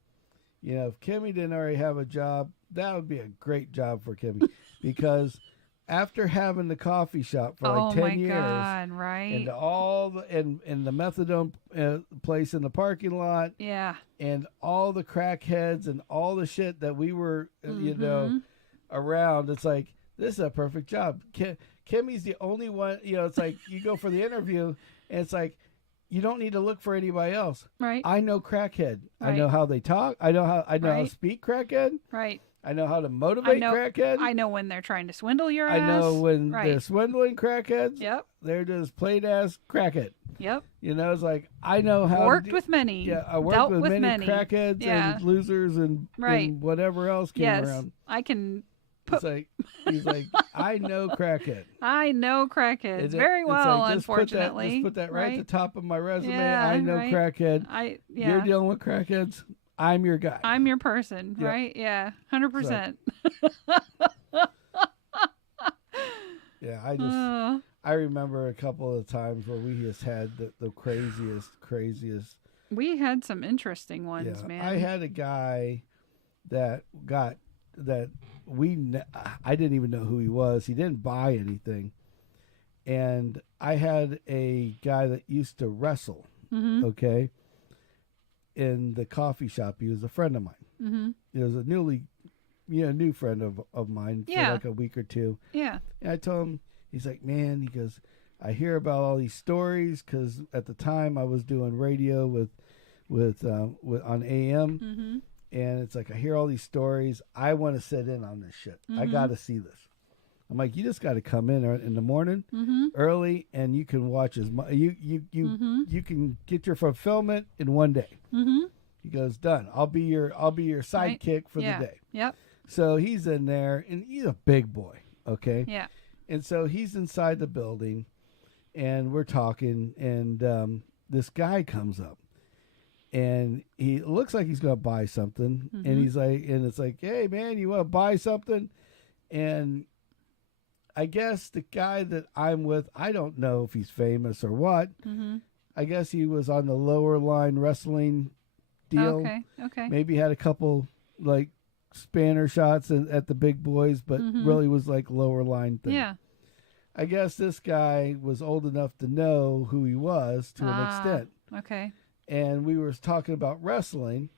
if Kimmy didn't already have a job, that would be a great job for Kimmy because after having the coffee shop for like 10 years, God, right? And all the and the methadone place in the parking lot, yeah, and all the crackheads and all the shit that we were, mm-hmm. Around, it's like this is a perfect job. Kimmy's the only one. It's like you go for the interview, and it's like you don't need to look for anybody else. Right. I know crackhead. Right. I know how they talk. I know how right. to speak crackhead. Right. I know how to motivate crackhead. I know when they're trying to swindle your ass. I know when they're swindling crackheads. Yep. They're just plain ass crackhead. Yep. It's like I know how worked with many. Yeah, I worked with many crackheads and losers and whatever else came around. I can. He's like, I know crackhead. I know crackheads very well. Unfortunately, just put that right at the top of my resume. Yeah, I know crackhead. You're dealing with crackheads. I'm your guy. I'm your person, right? Yeah, 100%. Yeah, I remember a couple of times where we just had the craziest. We had some interesting ones, man. I had a guy that I didn't even know who he was. He didn't buy anything. And I had a guy that used to wrestle, mm-hmm. okay, in the coffee shop. He was a friend of mine. Mm-hmm. He was a new friend of mine for like a week or two. Yeah. And I told him, he's like, man, he goes, I hear about all these stories because at the time I was doing radio with on AM. Mm-hmm. And it's like, I hear all these stories. I want to sit in on this shit. Mm-hmm. I got to see this. I'm like, you just got to come in the morning mm-hmm. early, and you can watch mm-hmm. you can get your fulfillment in one day. Mm-hmm. He goes, done. I'll be your sidekick for the day. Yep. So he's in there, and he's a big boy. Okay. Yeah. And so he's inside the building, and we're talking, and this guy comes up. And he looks like he's going to buy something. Mm-hmm. And it's like, hey, man, you want to buy something? And I guess the guy that I'm with, I don't know if he's famous or what. Mm-hmm. I guess he was on the lower line wrestling deal. Okay. Maybe had a couple, like, spanner shots at the big boys, but mm-hmm. really was like lower line thing. Yeah. I guess this guy was old enough to know who he was to an extent. Okay. And we were talking about wrestling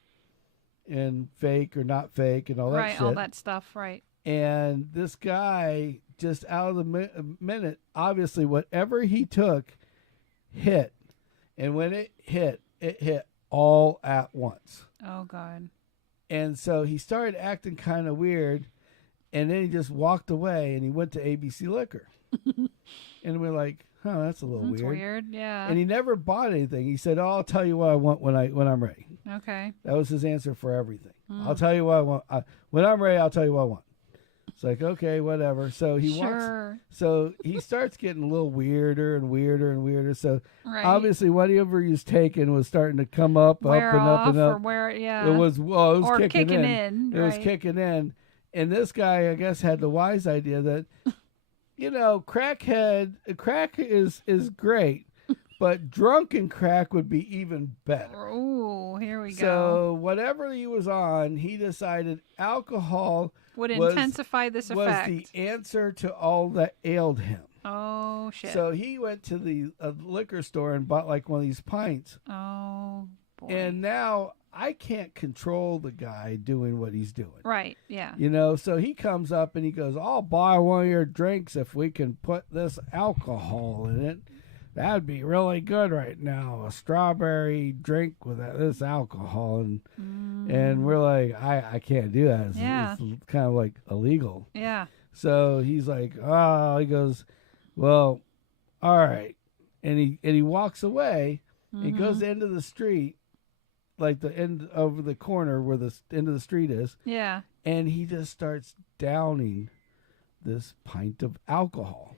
and fake or not fake and all that shit. Right, all that stuff, right. And this guy, just out of the minute, obviously whatever he took hit. And when it hit all at once. Oh, God. And so he started acting kind of weird. And then he just walked away and he went to ABC Liquor. And we're like, huh, that's a little weird. Weird, yeah. And he never bought anything. He said, "Oh, I'll tell you what I want when I'm ready." Okay. That was his answer for everything. I'll tell you what I want when I'm ready. I'll tell you what I want. It's like, okay, whatever. So he walks. So he starts getting a little weirder and weirder and weirder. So obviously, whatever he was taking was starting to come up and up. It was kicking in. It was kicking in, and this guy, I guess, had the wise idea that. Crack is great, but drunken crack would be even better. Oh, here we go. So whatever he was on, he decided alcohol would intensify this effect. Was the answer to all that ailed him. Oh, shit. So he went to the liquor store and bought like one of these pints. Oh, boy. And now I can't control the guy doing what he's doing. Right, yeah. You know, so he comes up and he goes, I'll buy one of your drinks if we can put this alcohol in it. That'd be really good right now. A strawberry drink with this alcohol. And we're like, I can't do that. It's kind of like illegal. Yeah. So he's like, he goes, well, all right. And he walks away. He goes into the street, like the end of the corner where the end of the street is. Yeah. And he just starts downing this pint of alcohol.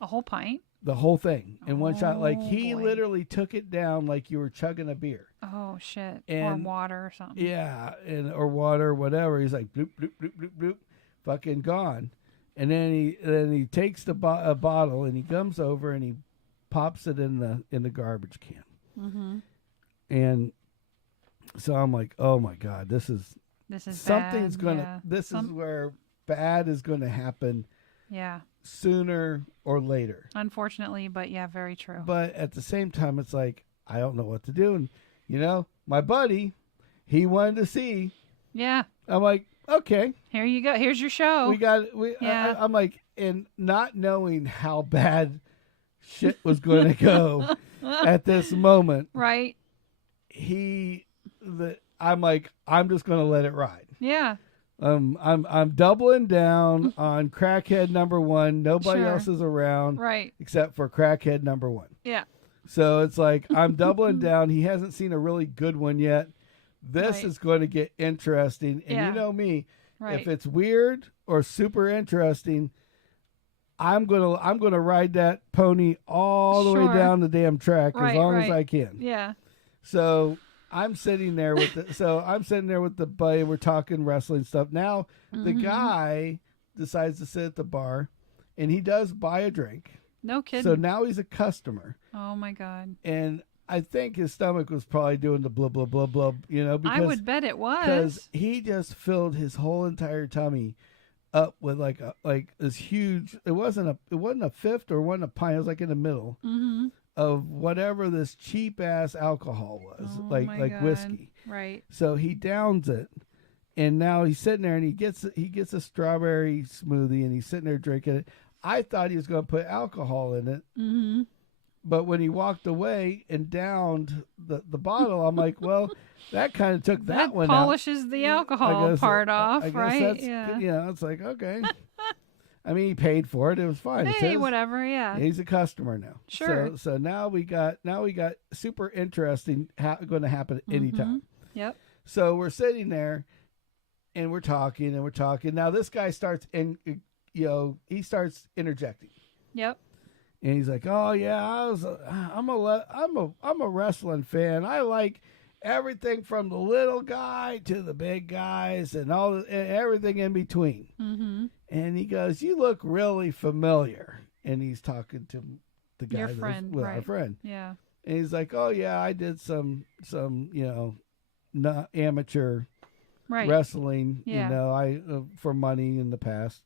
A whole pint? The whole thing in one shot. Like he literally took it down like you were chugging a beer. Oh, shit. Or water or something. Yeah. Or water, whatever. He's like, bloop, bloop, bloop, bloop, bloop. Fucking gone. And then he takes a bottle and he comes over and he pops it in the garbage can. Mm-hmm. And so I'm like, oh my God, this is something's bad. gonna. Yeah. This is where bad is going to happen. Yeah. Sooner or later. Unfortunately, but yeah, very true. But at the same time, it's like I don't know what to do, and you know, my buddy, he wanted to see. Yeah. I'm like, okay. Here you go. Here's your show. Yeah. I'm like, and not knowing how bad shit was going to go at this moment. Right. I'm like, I'm just going to let it ride. Yeah. I'm doubling down on crackhead number one. Nobody else is around. Right. Except for crackhead number one. Yeah. So it's like, I'm doubling down. He hasn't seen a really good one yet. This is going to get interesting. And you know me, if it's weird or super interesting, I'm gonna ride that pony all the way down the damn track as long as I can. Yeah. So I'm sitting there with the buddy. We're talking wrestling stuff. Now the guy decides to sit at the bar, and he does buy a drink. No kidding. So now he's a customer. Oh my God. And I think his stomach was probably doing the blah, blah, blah, blah, you know, because I would bet it was. Because he just filled his whole entire tummy up with like this huge, it wasn't a fifth or wasn't a pint, it was like in the middle of whatever this cheap ass alcohol was, like whiskey. Right. So he downs it, and now he's sitting there and he gets a strawberry smoothie and he's sitting there drinking it. I thought he was going to put alcohol in it. But when he walked away and downed the bottle, I'm like, well, that kind of took that one out. Polishes the alcohol part off, right? Yeah. You know, it's like, okay. I mean, he paid for it. It was fine. Hey, whatever, yeah. He's a customer now. Sure. So now we got super interesting going to happen at any time. Yep. So we're sitting there and we're talking. Now this guy starts he starts interjecting. Yep. And he's like, "Oh yeah, I'm a wrestling fan. I like everything from the little guy to the big guys and everything in between." And he goes, "You look really familiar." And he's talking to the guy, your friend, our friend. Yeah. And he's like, "Oh yeah, I did some not amateur wrestling, I for money in the past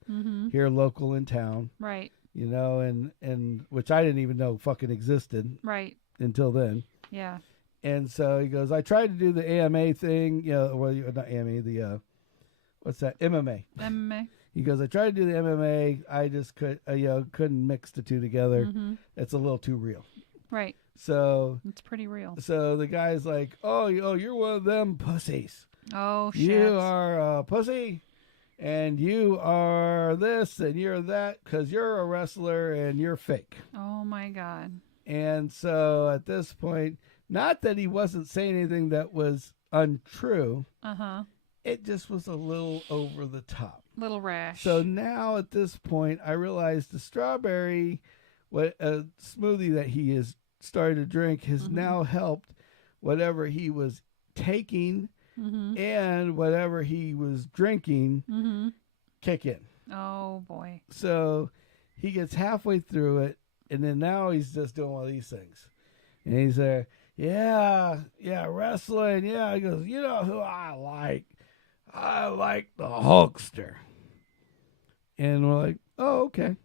here local in town." Right. You know, and which I didn't even know fucking existed. Right. Until then. Yeah. And so he goes, I tried to do the AMA thing, not AMA, what's that? MMA. MMA. He goes, I tried to do the MMA. I just couldn't mix the two together. It's a little too real. Right. So. It's pretty real. So the guy's like, oh, you're one of them pussies. Oh, shit. You are a pussy. And you are this and you're that because you're a wrestler and you're fake. Oh, my God. And so at this point, not that he wasn't saying anything that was untrue. It just was a little over the top. Little rash. So now at this point, I realized the strawberry smoothie that he has started to drink has now helped whatever he was taking and whatever he was drinking kick in. Oh, boy. So he gets halfway through it, and then now he's just doing one of these things. And he's there, yeah, wrestling, yeah. He goes, you know who I like? I like the Hulkster. And we're like, oh, okay.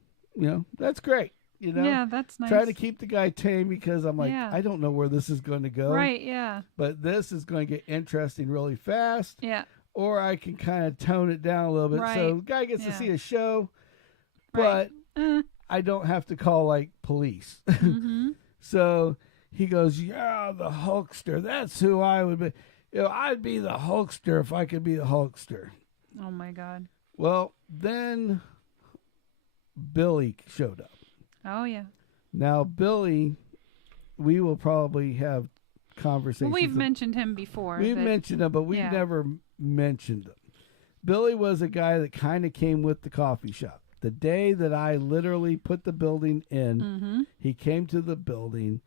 That's great. Yeah, that's nice. Trying to keep the guy tame because I'm like, Yeah. I don't know where this is going to go. Right, yeah. But this is going to get interesting really fast. Yeah. Or I can kind of tone it down a little bit. Right. So the guy gets to see a show, right. but I don't have to call, like, police. Mm-hmm. So he goes, yeah, the Hulkster. That's who I would be. I'd be the Hulkster if I could be the Hulkster. Oh, my God. Well, then Billy showed up. Oh, yeah. Now, Billy, we will probably have conversations. Well, we've mentioned him before. We've mentioned him, but we've never mentioned him. Billy was a guy that kind of came with the coffee shop. The day that I literally put the building in, he came to the building,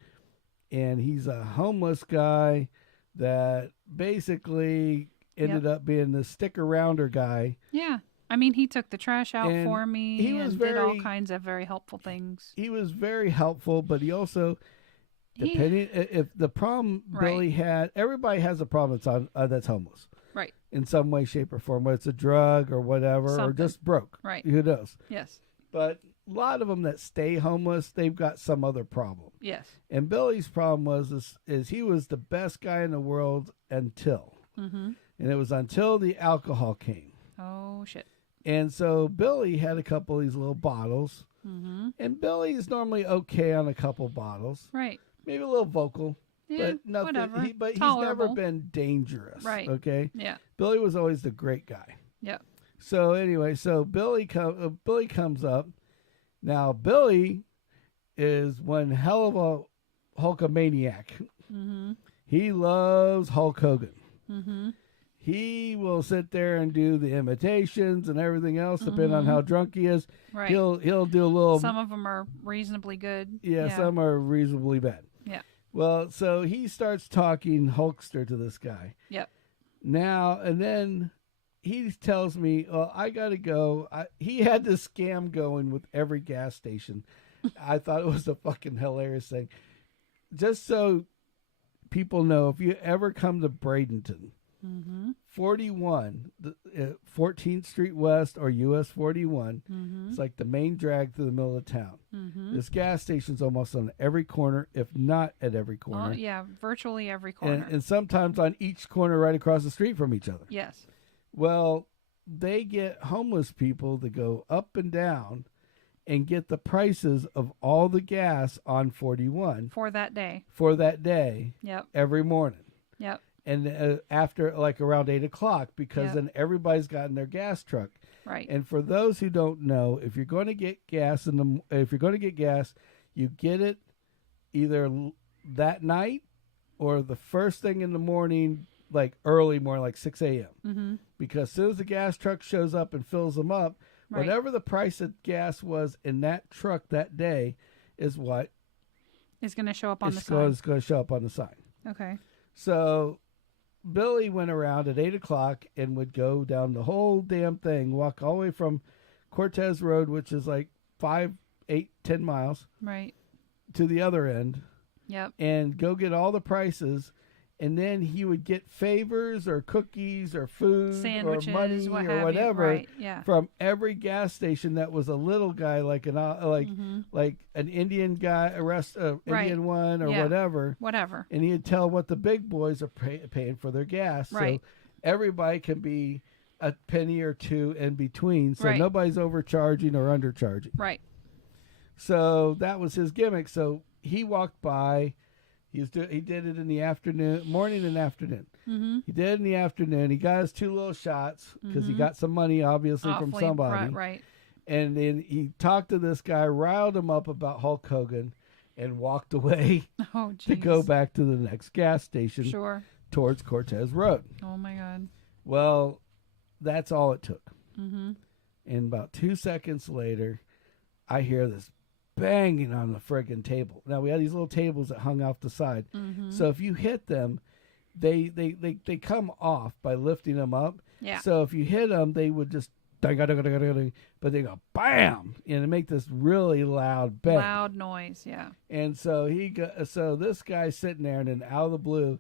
and he's a homeless guy that basically ended up being the stick-arounder guy. Yeah. I mean, he took the trash out for me did all kinds of very helpful things. He was very helpful, but he also, if the problem Billy had, everybody has a problem that's homeless. Right. In some way, shape, or form, whether it's a drug or whatever, or just broke. Right. Who knows? Yes. But a lot of them that stay homeless, they've got some other problem. Yes. And Billy's problem is he was the best guy in the world until. Mm-hmm. And it was until the alcohol came. Oh, shit. And so Billy had a couple of these little bottles. Mm-hmm. And Billy's normally okay on a couple bottles. Right. Maybe a little vocal. Yeah, but nothing. Whatever. He's never been dangerous. Right. Okay? Yeah. Billy was always the great guy. Yeah. So anyway, Billy comes up. Now, Billy is one hell of a Hulkamaniac. Mm-hmm. He loves Hulk Hogan. Mm-hmm. He will sit there and do the imitations and everything else, depending on how drunk he is. Right. He'll do a little. Some of them are reasonably good. Yeah, some are reasonably bad. Yeah. Well, so he starts talking Hulkster to this guy. Yep. Now, and then he tells me, well, I got to go. He had this scam going with every gas station. I thought it was a fucking hilarious thing. Just so people know, if you ever come to Bradenton, 41, 14th Street West or US 41. It's like the main drag through the middle of town. This gas station's almost on every corner, if not at every corner. Yeah, virtually every corner. And sometimes on each corner right across the street from each other. Yes. Well, they get homeless people to go up and down and get the prices of all the gas on 41. For that day. Yep. Every morning. Yep. And after, like, around 8 o'clock, because then everybody's got in their gas truck. Right. And for those who don't know, if you're going to get gas you get it either that night or the first thing in the morning, like early morning, like 6 a.m. Mm-hmm. Because as soon as the gas truck shows up and fills them up, whatever the price of gas was in that truck that day is what is going to show up on the sign. It's going to show up on the sign. Okay. So Billy went around at 8 o'clock and would go down the whole damn thing, walk all the way from Cortez Road, which is like 5, 8, 10 miles, right, to the other end. Yep. And go get all the prices. And then he would get favors or cookies or food sandwiches, or money or whatever from every gas station that was a little guy, like an Indian guy, Indian one or whatever. And he'd tell what the big boys are paying for their gas, so everybody can be a penny or two in between, so nobody's overcharging or undercharging. Right. So that was his gimmick. So he walked by. He did it in the morning and afternoon. Mm-hmm. He did it in the afternoon. He got his 2 little shots because he got some money, obviously, from somebody. Right. And then he talked to this guy, riled him up about Hulk Hogan, and walked away to go back to the next gas station towards Cortez Road. Oh, my God. Well, that's all it took. Mm-hmm. And about 2 seconds later, I hear this banging on the friggin' table. Now, we had these little tables that hung off the side. Mm-hmm. So if you hit them, they come off by lifting them up. Yeah. So if you hit them, they would just, but they go bam, and they make this really loud bang. Loud noise, yeah. And so this guy's sitting there, and then out of the blue,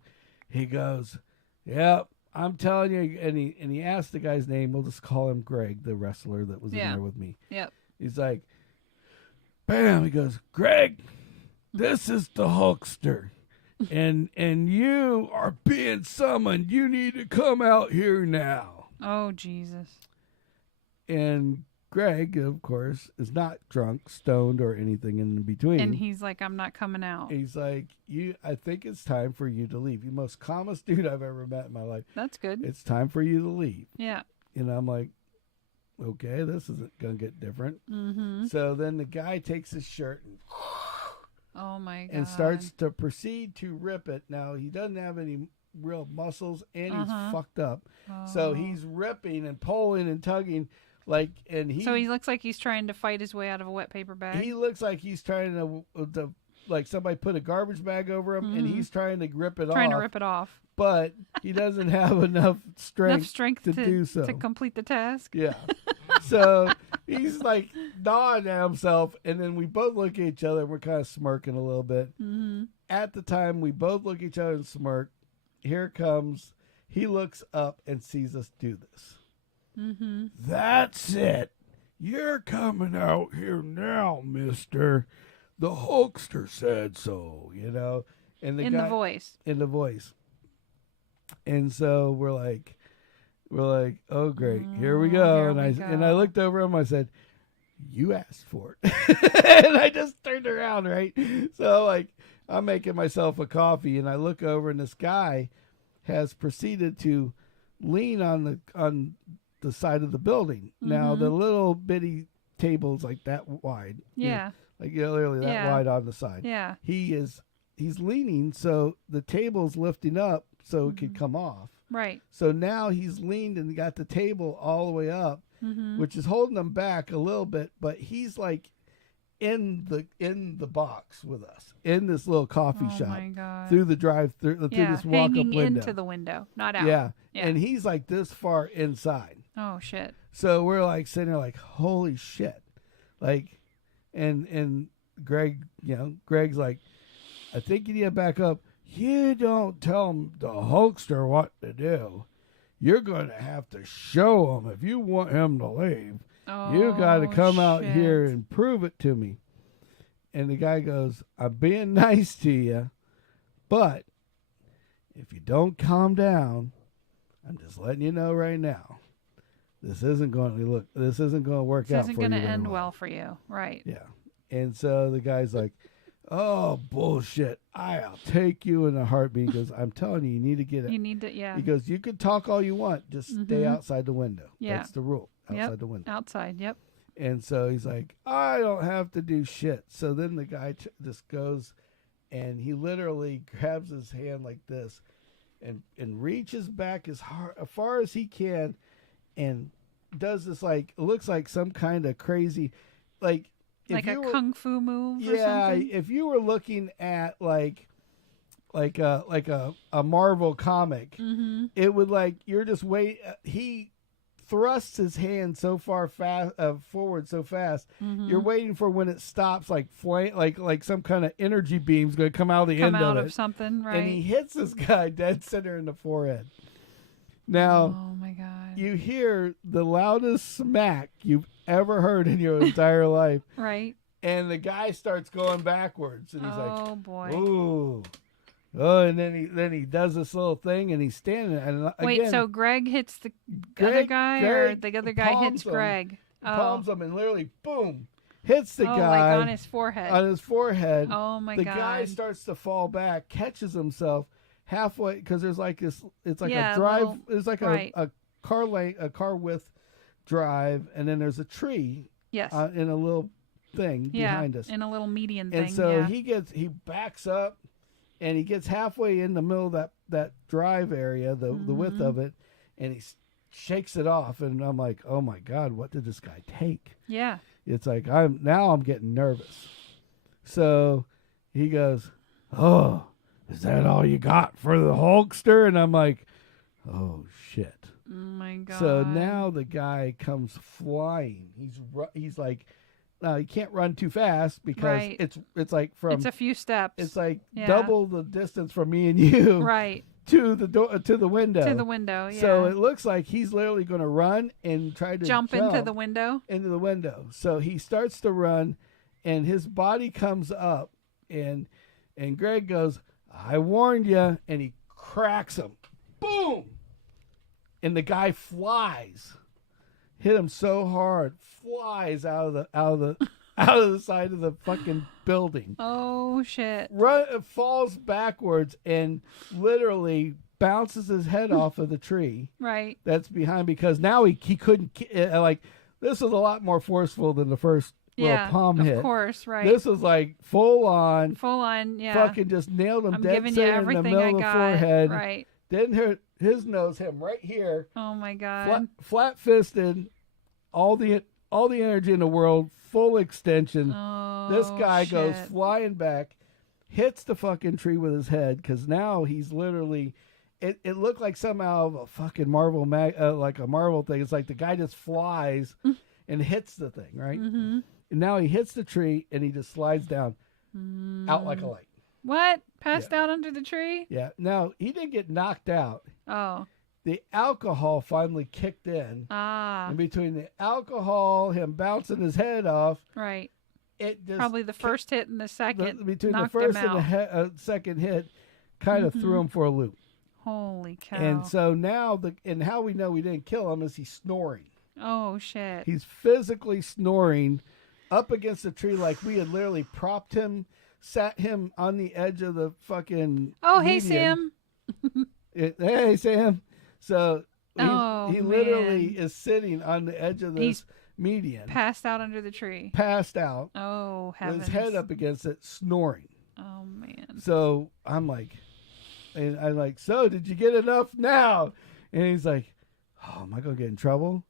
he goes, "Yep, I'm telling you, and he asked the guy's name. We'll just call him Greg, the wrestler that was in there with me. Yep. He's like, bam. He goes, Greg, this is the Hulkster, and you are being summoned. You need to come out here now. Oh, Jesus. And Greg, of course, is not drunk, stoned, or anything in between. And he's like, I'm not coming out. He's like, I think it's time for you to leave. You most calmest dude I've ever met in my life. That's good. It's time for you to leave. Yeah. And I'm like, okay, this isn't going to get different. Mm-hmm. So then the guy takes his shirt and oh my God. And starts to proceed to rip it. Now, he doesn't have any real muscles, and he's fucked up. Oh. So he's ripping and pulling and tugging. So he looks like he's trying to fight his way out of a wet paper bag. He looks like he's trying to like somebody put a garbage bag over him, and he's trying to rip it off. Trying to rip it off. But he doesn't have enough strength to do so. To complete the task. Yeah. So he's like gnawing at himself, and then we both look at each other, and we're kind of smirking a little bit. Mm-hmm. At the time, we both look at each other and smirk. Here comes, he looks up and sees us do this. Mm-hmm. That's it. You're coming out here now, mister. The Hulkster said so, And the voice. In the voice. And so we're like, oh great, here we go. And I looked over him. I said, you asked for it. And I just turned around, right? So I'm making myself a coffee, and I look over, and this guy has proceeded to lean on the side of the building. Mm-hmm. Now the little bitty table's like that wide. Yeah. Literally that wide on the side. Yeah. He's leaning, so the table's lifting up so it could come off. Right. So now he's leaned and got the table all the way up, which is holding him back a little bit, but he's like in the box with us in this little coffee shop. My God. Through the drive-through, through this walk-up window. Hanging into the window, not out. Yeah. And he's like this far inside. Oh shit. So we're like sitting there like, holy shit. Like, and Greg, Greg's like, I think you need to back up. You don't tell the Hulkster what to do. You're going to have to show him if you want him to leave. Oh, you got to come out here and prove it to me. And the guy goes, I'm being nice to you, but if you don't calm down, I'm just letting you know right now, this isn't going to work out for you. This isn't going to end well for you. Right. Yeah. And so the guy's like, oh, bullshit. I'll take you in a heartbeat. He goes, I'm telling you, you need to get it. You need to, yeah. He goes, you can talk all you want. Just stay outside the window. Yeah. That's the rule. Outside the window. Outside, yep. And so he's like, I don't have to do shit. So then the guy just goes, and he literally grabs his hand like this and reaches back as far as he can and does this it looks like some kind of crazy, like a kung fu move or something? Yeah, if you were looking at like a Marvel comic, it would you're just he thrusts his hand so far forward so fast, you're waiting for when it stops, like some kind of energy beam's going to come out of the end of it. Something, right? And he hits this guy dead center in the forehead. Now, oh my God, you hear the loudest smack you've ever heard in your entire life, right? And the guy starts going backwards, and he's oh boy, ooh. Oh, and then he does this little thing, and he's standing. And wait, so Greg hits the other guy, or the other guy hits Greg? Palms him, and literally, boom, hits the guy on his forehead. On his forehead. Oh my God! God! The guy starts to fall back, catches himself halfway because there's like this. It's like a drive. There's like a car width drive, and then there's a tree. Yes. In a little thing behind us. In a little median thing. And so he backs up. And he gets halfway in the middle of that drive area, the width of it, and he shakes it off. And I'm like, oh my God, what did this guy take? Yeah. It's like I'm getting nervous. So he goes, oh, is that all you got for the Hulkster? And I'm like, oh shit. Oh my God. So now the guy comes flying. He's like. You can't run too fast because it's like from... It's a few steps. It's like double the distance from me and you. Right. to the door, to the window. To the window, yeah. So it looks like he's literally going to run and try to jump into the window. Into the window. So he starts to run, and his body comes up, and Greg goes, "I warned you," and he cracks him. Boom! And the guy flies. Hit him so hard, flies out of the side of the fucking building. Oh shit! Falls backwards and literally bounces his head off of the tree. Right. That's behind, because now he couldn't, like, this was a lot more forceful than the first little palm hit. Of course, right. This was like full on, yeah. Fucking just nailed him dead center in the middle of the forehead. Right. Didn't hurt his nose, him right here. Oh my god. Flat fisted, all the energy in the world, full extension. Oh, this guy shit. goes flying back, hits the fucking tree with his head, because now he's literally, it looked like somehow a fucking Marvel like a Marvel thing. It's like the guy just flies and hits the thing, right? Mm-hmm. And now he hits the tree and he just slides down out like a light. What? Passed out under the tree? Yeah. Now, he didn't get knocked out. Oh. The alcohol finally kicked in. Ah. And between the alcohol, him bouncing his head off. Right. It just probably the first hit and the second. Between knocked the first him out. and the second hit, kind of threw him for a loop. Holy cow. And so now, and how we know we didn't kill him is he's snoring. Oh, shit. He's physically snoring up against the tree, like we had literally propped him, sat him on the edge of the fucking Hey, Sam. Hey, Sam. So he man. literally is sitting on the edge of this median. Passed out under the tree. Passed out. Oh, heavens. With his head up against it, snoring. Oh, man. So I'm like, so did you get enough now? And he's like, oh, am I going to get in trouble?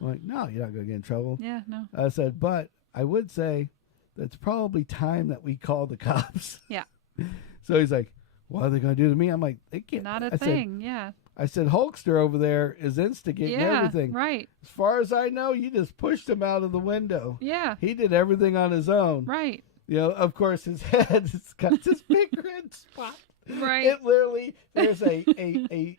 I'm like, no, you're not going to get in trouble. Yeah, no. I said, but I would say that's probably time that we call the cops. Yeah. So he's like, what are they going to do to me? I'm like, they can't. Not a thing, yeah. I said, Hulkster over there is instigating everything. Right. As far as I know, you just pushed him out of the window. Yeah. He did everything on his own. Right. You know, of course, his head has got this big red spot. Right. It literally, there's a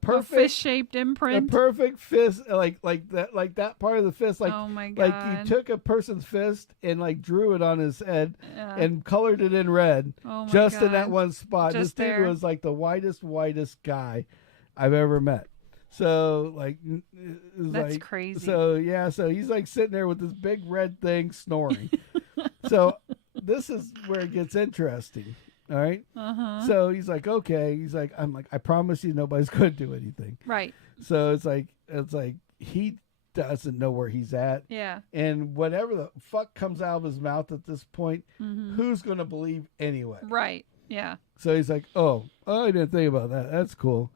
perfect fist-shaped imprint. A perfect fist, like that part of the fist, like, oh my God. like you took a person's fist and like drew it on his head and colored it in red, just God. in that one spot. Just this dude was like the whitest guy I've ever met. So like, that's crazy. So yeah, so he's like sitting there with this big red thing snoring. So this is where it gets interesting. All right. So he's like, okay. He's like, I'm like, I promise you, nobody's going to do anything. Right. So it's like he doesn't know where he's at. Yeah. And whatever the fuck comes out of his mouth at this point, who's going to believe anyway? Right. Yeah. So he's like, oh, I didn't think about that. That's cool.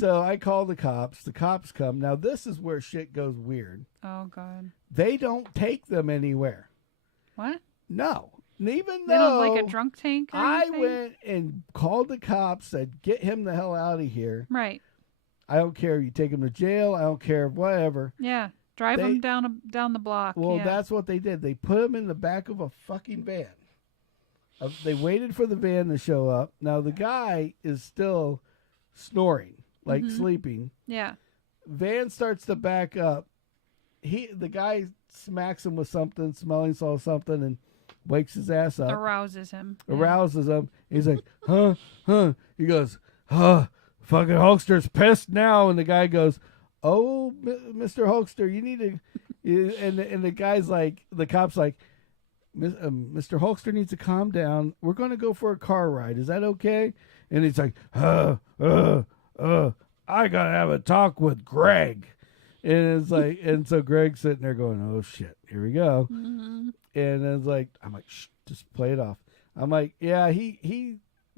So I call the cops. The cops come. Now this is where shit goes weird. Oh God. They don't take them anywhere. What? No. Even they though don't like a drunk tank or I anything? went and called the cops, said, get him the hell out of here. Right. I don't care. You take him to jail. I don't care. Whatever. Yeah. Drive him down the block. Well, that's what they did. They put him in the back of a fucking van. They waited for the van to show up. Now, the guy is still snoring, like sleeping. Yeah. Van starts to back up. The guy smacks him with something, smelling salt something, and wakes his ass up. Arouses him. Arouses him. He's like, huh? He goes, fucking Hulkster's pissed now. And the guy goes, oh, Mr. Hulkster, you need to, and the guy's like, the cop's like, Mr. Hulkster needs to calm down. We're going to go for a car ride. Is that okay? And he's like, I got to have a talk with Greg. And it's like, and so Greg's sitting there going, oh shit, here we go. And it's like, I'm like, shh, just play it off. I'm like, yeah,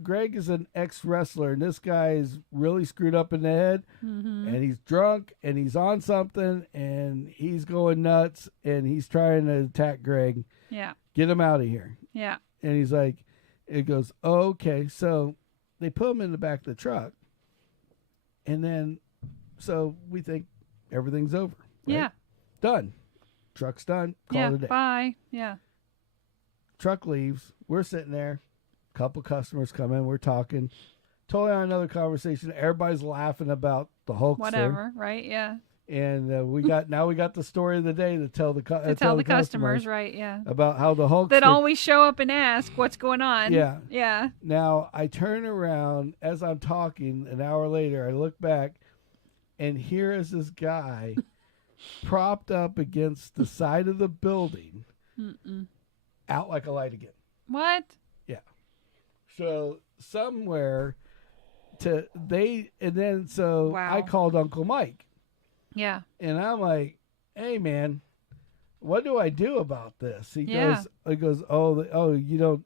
Greg is an ex-wrestler, and this guy is really screwed up in the head, and he's drunk, and he's on something, and he's going nuts, and he's trying to attack Greg. Yeah. Get him out of here. Yeah. And he's like, it goes, oh, okay. So they put him in the back of the truck, and then, so we think everything's over. Right? Yeah. Done. Truck's done. Call it a day. Bye. Yeah. Truck leaves. We're sitting there. Couple customers come in. We're talking. totally on another conversation. Everybody's laughing about the Hulkster. Whatever, right? Yeah. And we got the story of the day to tell the customers, right? Yeah. About how the Hulkster that always show up and ask what's going on. Yeah. Yeah. Now I turn around as I'm talking. An hour later, I look back, and here is this guy propped up against the side of the building, out like a light again. What? Yeah. So somewhere I called Uncle Mike. Yeah. And I'm like, hey man, what do I do about this? He goes, you don't,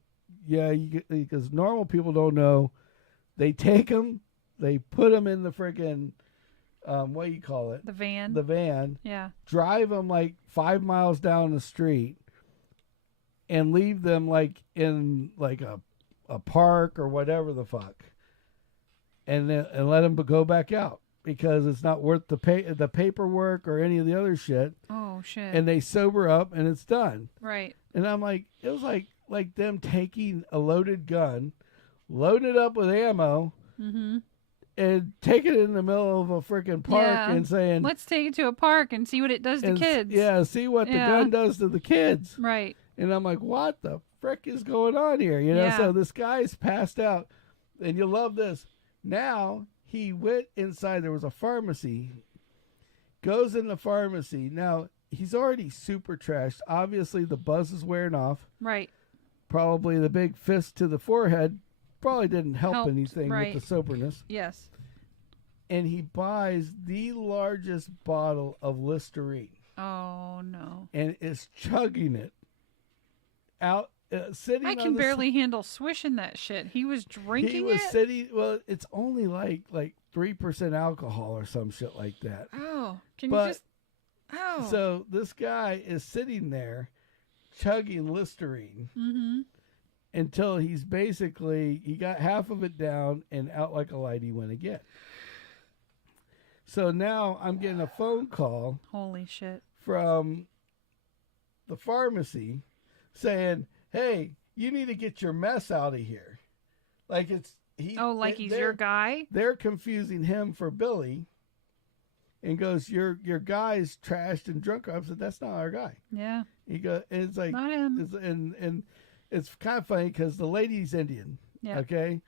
because normal people don't know. They take them, they put them in the freaking, what do you call it? The van. The van. Yeah. Drive them like 5 miles down the street and leave them like in like a park or whatever the fuck. And let them go back out. Because it's not worth the paperwork or any of the other shit. Oh shit! And they sober up and it's done. Right. And I'm like, it was like them taking a loaded gun, loading it up with ammo, and taking it in the middle of a freaking park and saying, "Let's take it to a park and see what it does to kids." Yeah, see what the gun does to the kids. Right. And I'm like, what the frick is going on here? You know. Yeah. So this guy's passed out, and you'll love this. Now. He went inside. There was a pharmacy. Goes in the pharmacy. Now, he's already super trashed. Obviously, the buzz is wearing off. Right. Probably the big fist to the forehead probably didn't help anything with the soberness. Yes. And he buys the largest bottle of Listerine. Oh, no. And is chugging it out. Sitting I can barely handle swishing that shit. He was drinking it? He was sitting, well, it's only like 3% alcohol or some shit like that. Oh, can you just, oh. So this guy is sitting there chugging Listerine until he's basically, he got half of it down and out like a light he went again. So now I'm getting a phone call. Holy shit. From the pharmacy saying, hey, you need to get your mess out of here. Like he's your guy? They're confusing him for Billy and goes, your guy's trashed and drunk. I said, that's not our guy. Yeah. He goes, it's like, not him. And it's kind of funny because the lady's Indian. Yeah. Okay.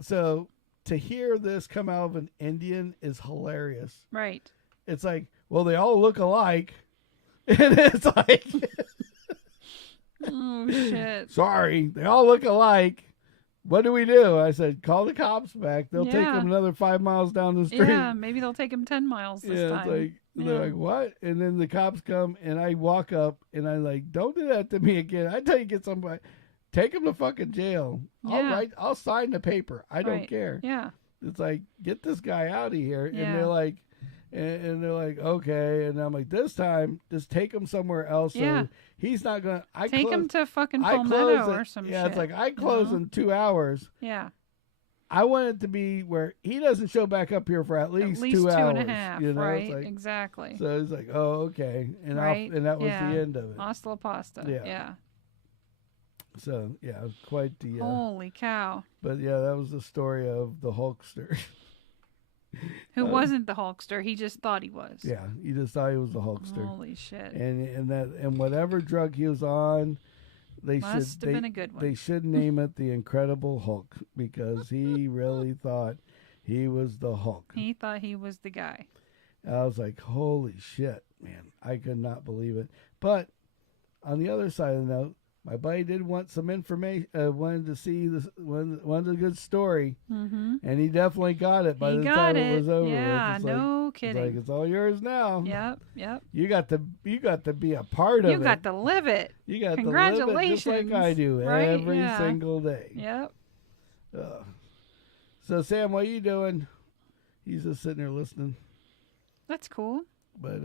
So to hear this come out of an Indian is hilarious. Right. It's like, well, they all look alike. And it's like... Oh, shit. Sorry, they all look alike. What do we do? I said, call the cops back. They'll take him another 5 miles down the street. Yeah, maybe they'll take him 10 miles this time. It's like, they're like, what? And then the cops come, and I walk up, and I'm like, don't do that to me again. I tell you, get somebody. Take him to fucking jail. Yeah. I'll sign the paper. I don't care. Yeah. It's like, get this guy out of here. Yeah. And they're like, okay. And I'm like, this time, just take him somewhere else. Yeah. So he's not going to... Take him to fucking Palmetto or some shit. Yeah, it's like, I close in 2 hours. Yeah. I want it to be where he doesn't show back up here for at least 2 hours. 2.5, you know? right? Like, exactly. So it's like, oh, okay. And and that was the end of it. Hasta la pasta. Yeah. So, yeah, quite the... Holy cow. But, yeah, that was the story of the Hulkster. Who wasn't the Hulkster? He just thought he was. Yeah, he just thought he was the Hulkster. Holy shit! And whatever drug he was on, must have been a good one. They should name it the Incredible Hulk because he really thought he was the Hulk. He thought he was the guy. I was like, holy shit, man! I could not believe it. But on the other side of the note, my buddy did want some information. Wanted to see this. Wanted a good story, and he definitely got it by the time it was over. Yeah, no kidding. It's all yours now. Yep. You got to be a part of it. You got to live it. You got Congratulations. to live it just like I do every single day. Yep. So Sam, what are you doing? He's just sitting there listening. That's cool. But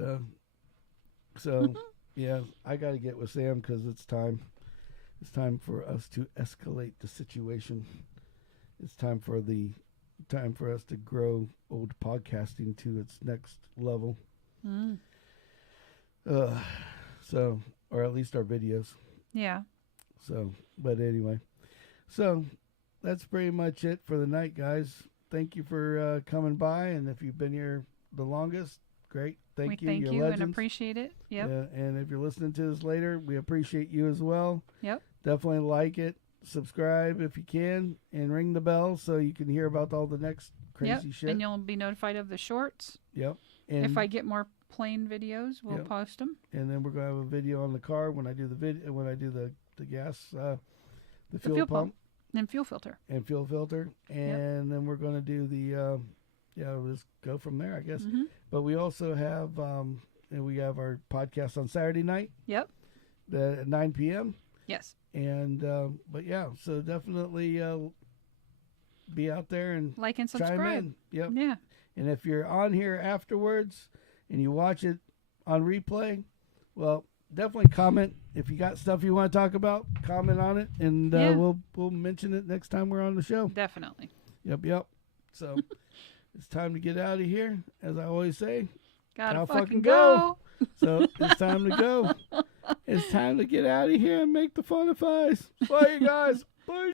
so yeah, I got to get with Sam because it's time. It's time for us to escalate the situation. It's time for us to grow old podcasting to its next level. So, or at least our videos. Yeah. So, but anyway, so that's pretty much it for the night, guys. Thank you for coming by, and if you've been here the longest, great. Thank you. Thank you're you legends. and appreciate it. Yep. Yeah, and if you're listening to this later, we appreciate you as well. Yep. Definitely like it, subscribe if you can, and ring the bell so you can hear about all the next crazy shit. And you'll be notified of the shorts. Yep. And if I get more plain videos, we'll post them. And then we're gonna have a video on the car when I do the video, when I do the gas, the fuel pump and fuel filter and then we're gonna do the we'll just go from there, I guess. Mm-hmm. But we also have we have our podcast on Saturday night. Yep. At 9 p.m. Yes. And but yeah, so definitely be out there and like and subscribe. Chime in. Yep. Yeah. And if you're on here afterwards and you watch it on replay, well, definitely comment. If you got stuff you want to talk about, comment on it, and we'll mention it next time we're on the show. Definitely. Yep. So it's time to get out of here. As I always say, gotta fucking go. So it's time to go. It's time to get out of here and make the fun of eyes. Bye, you guys. Bye.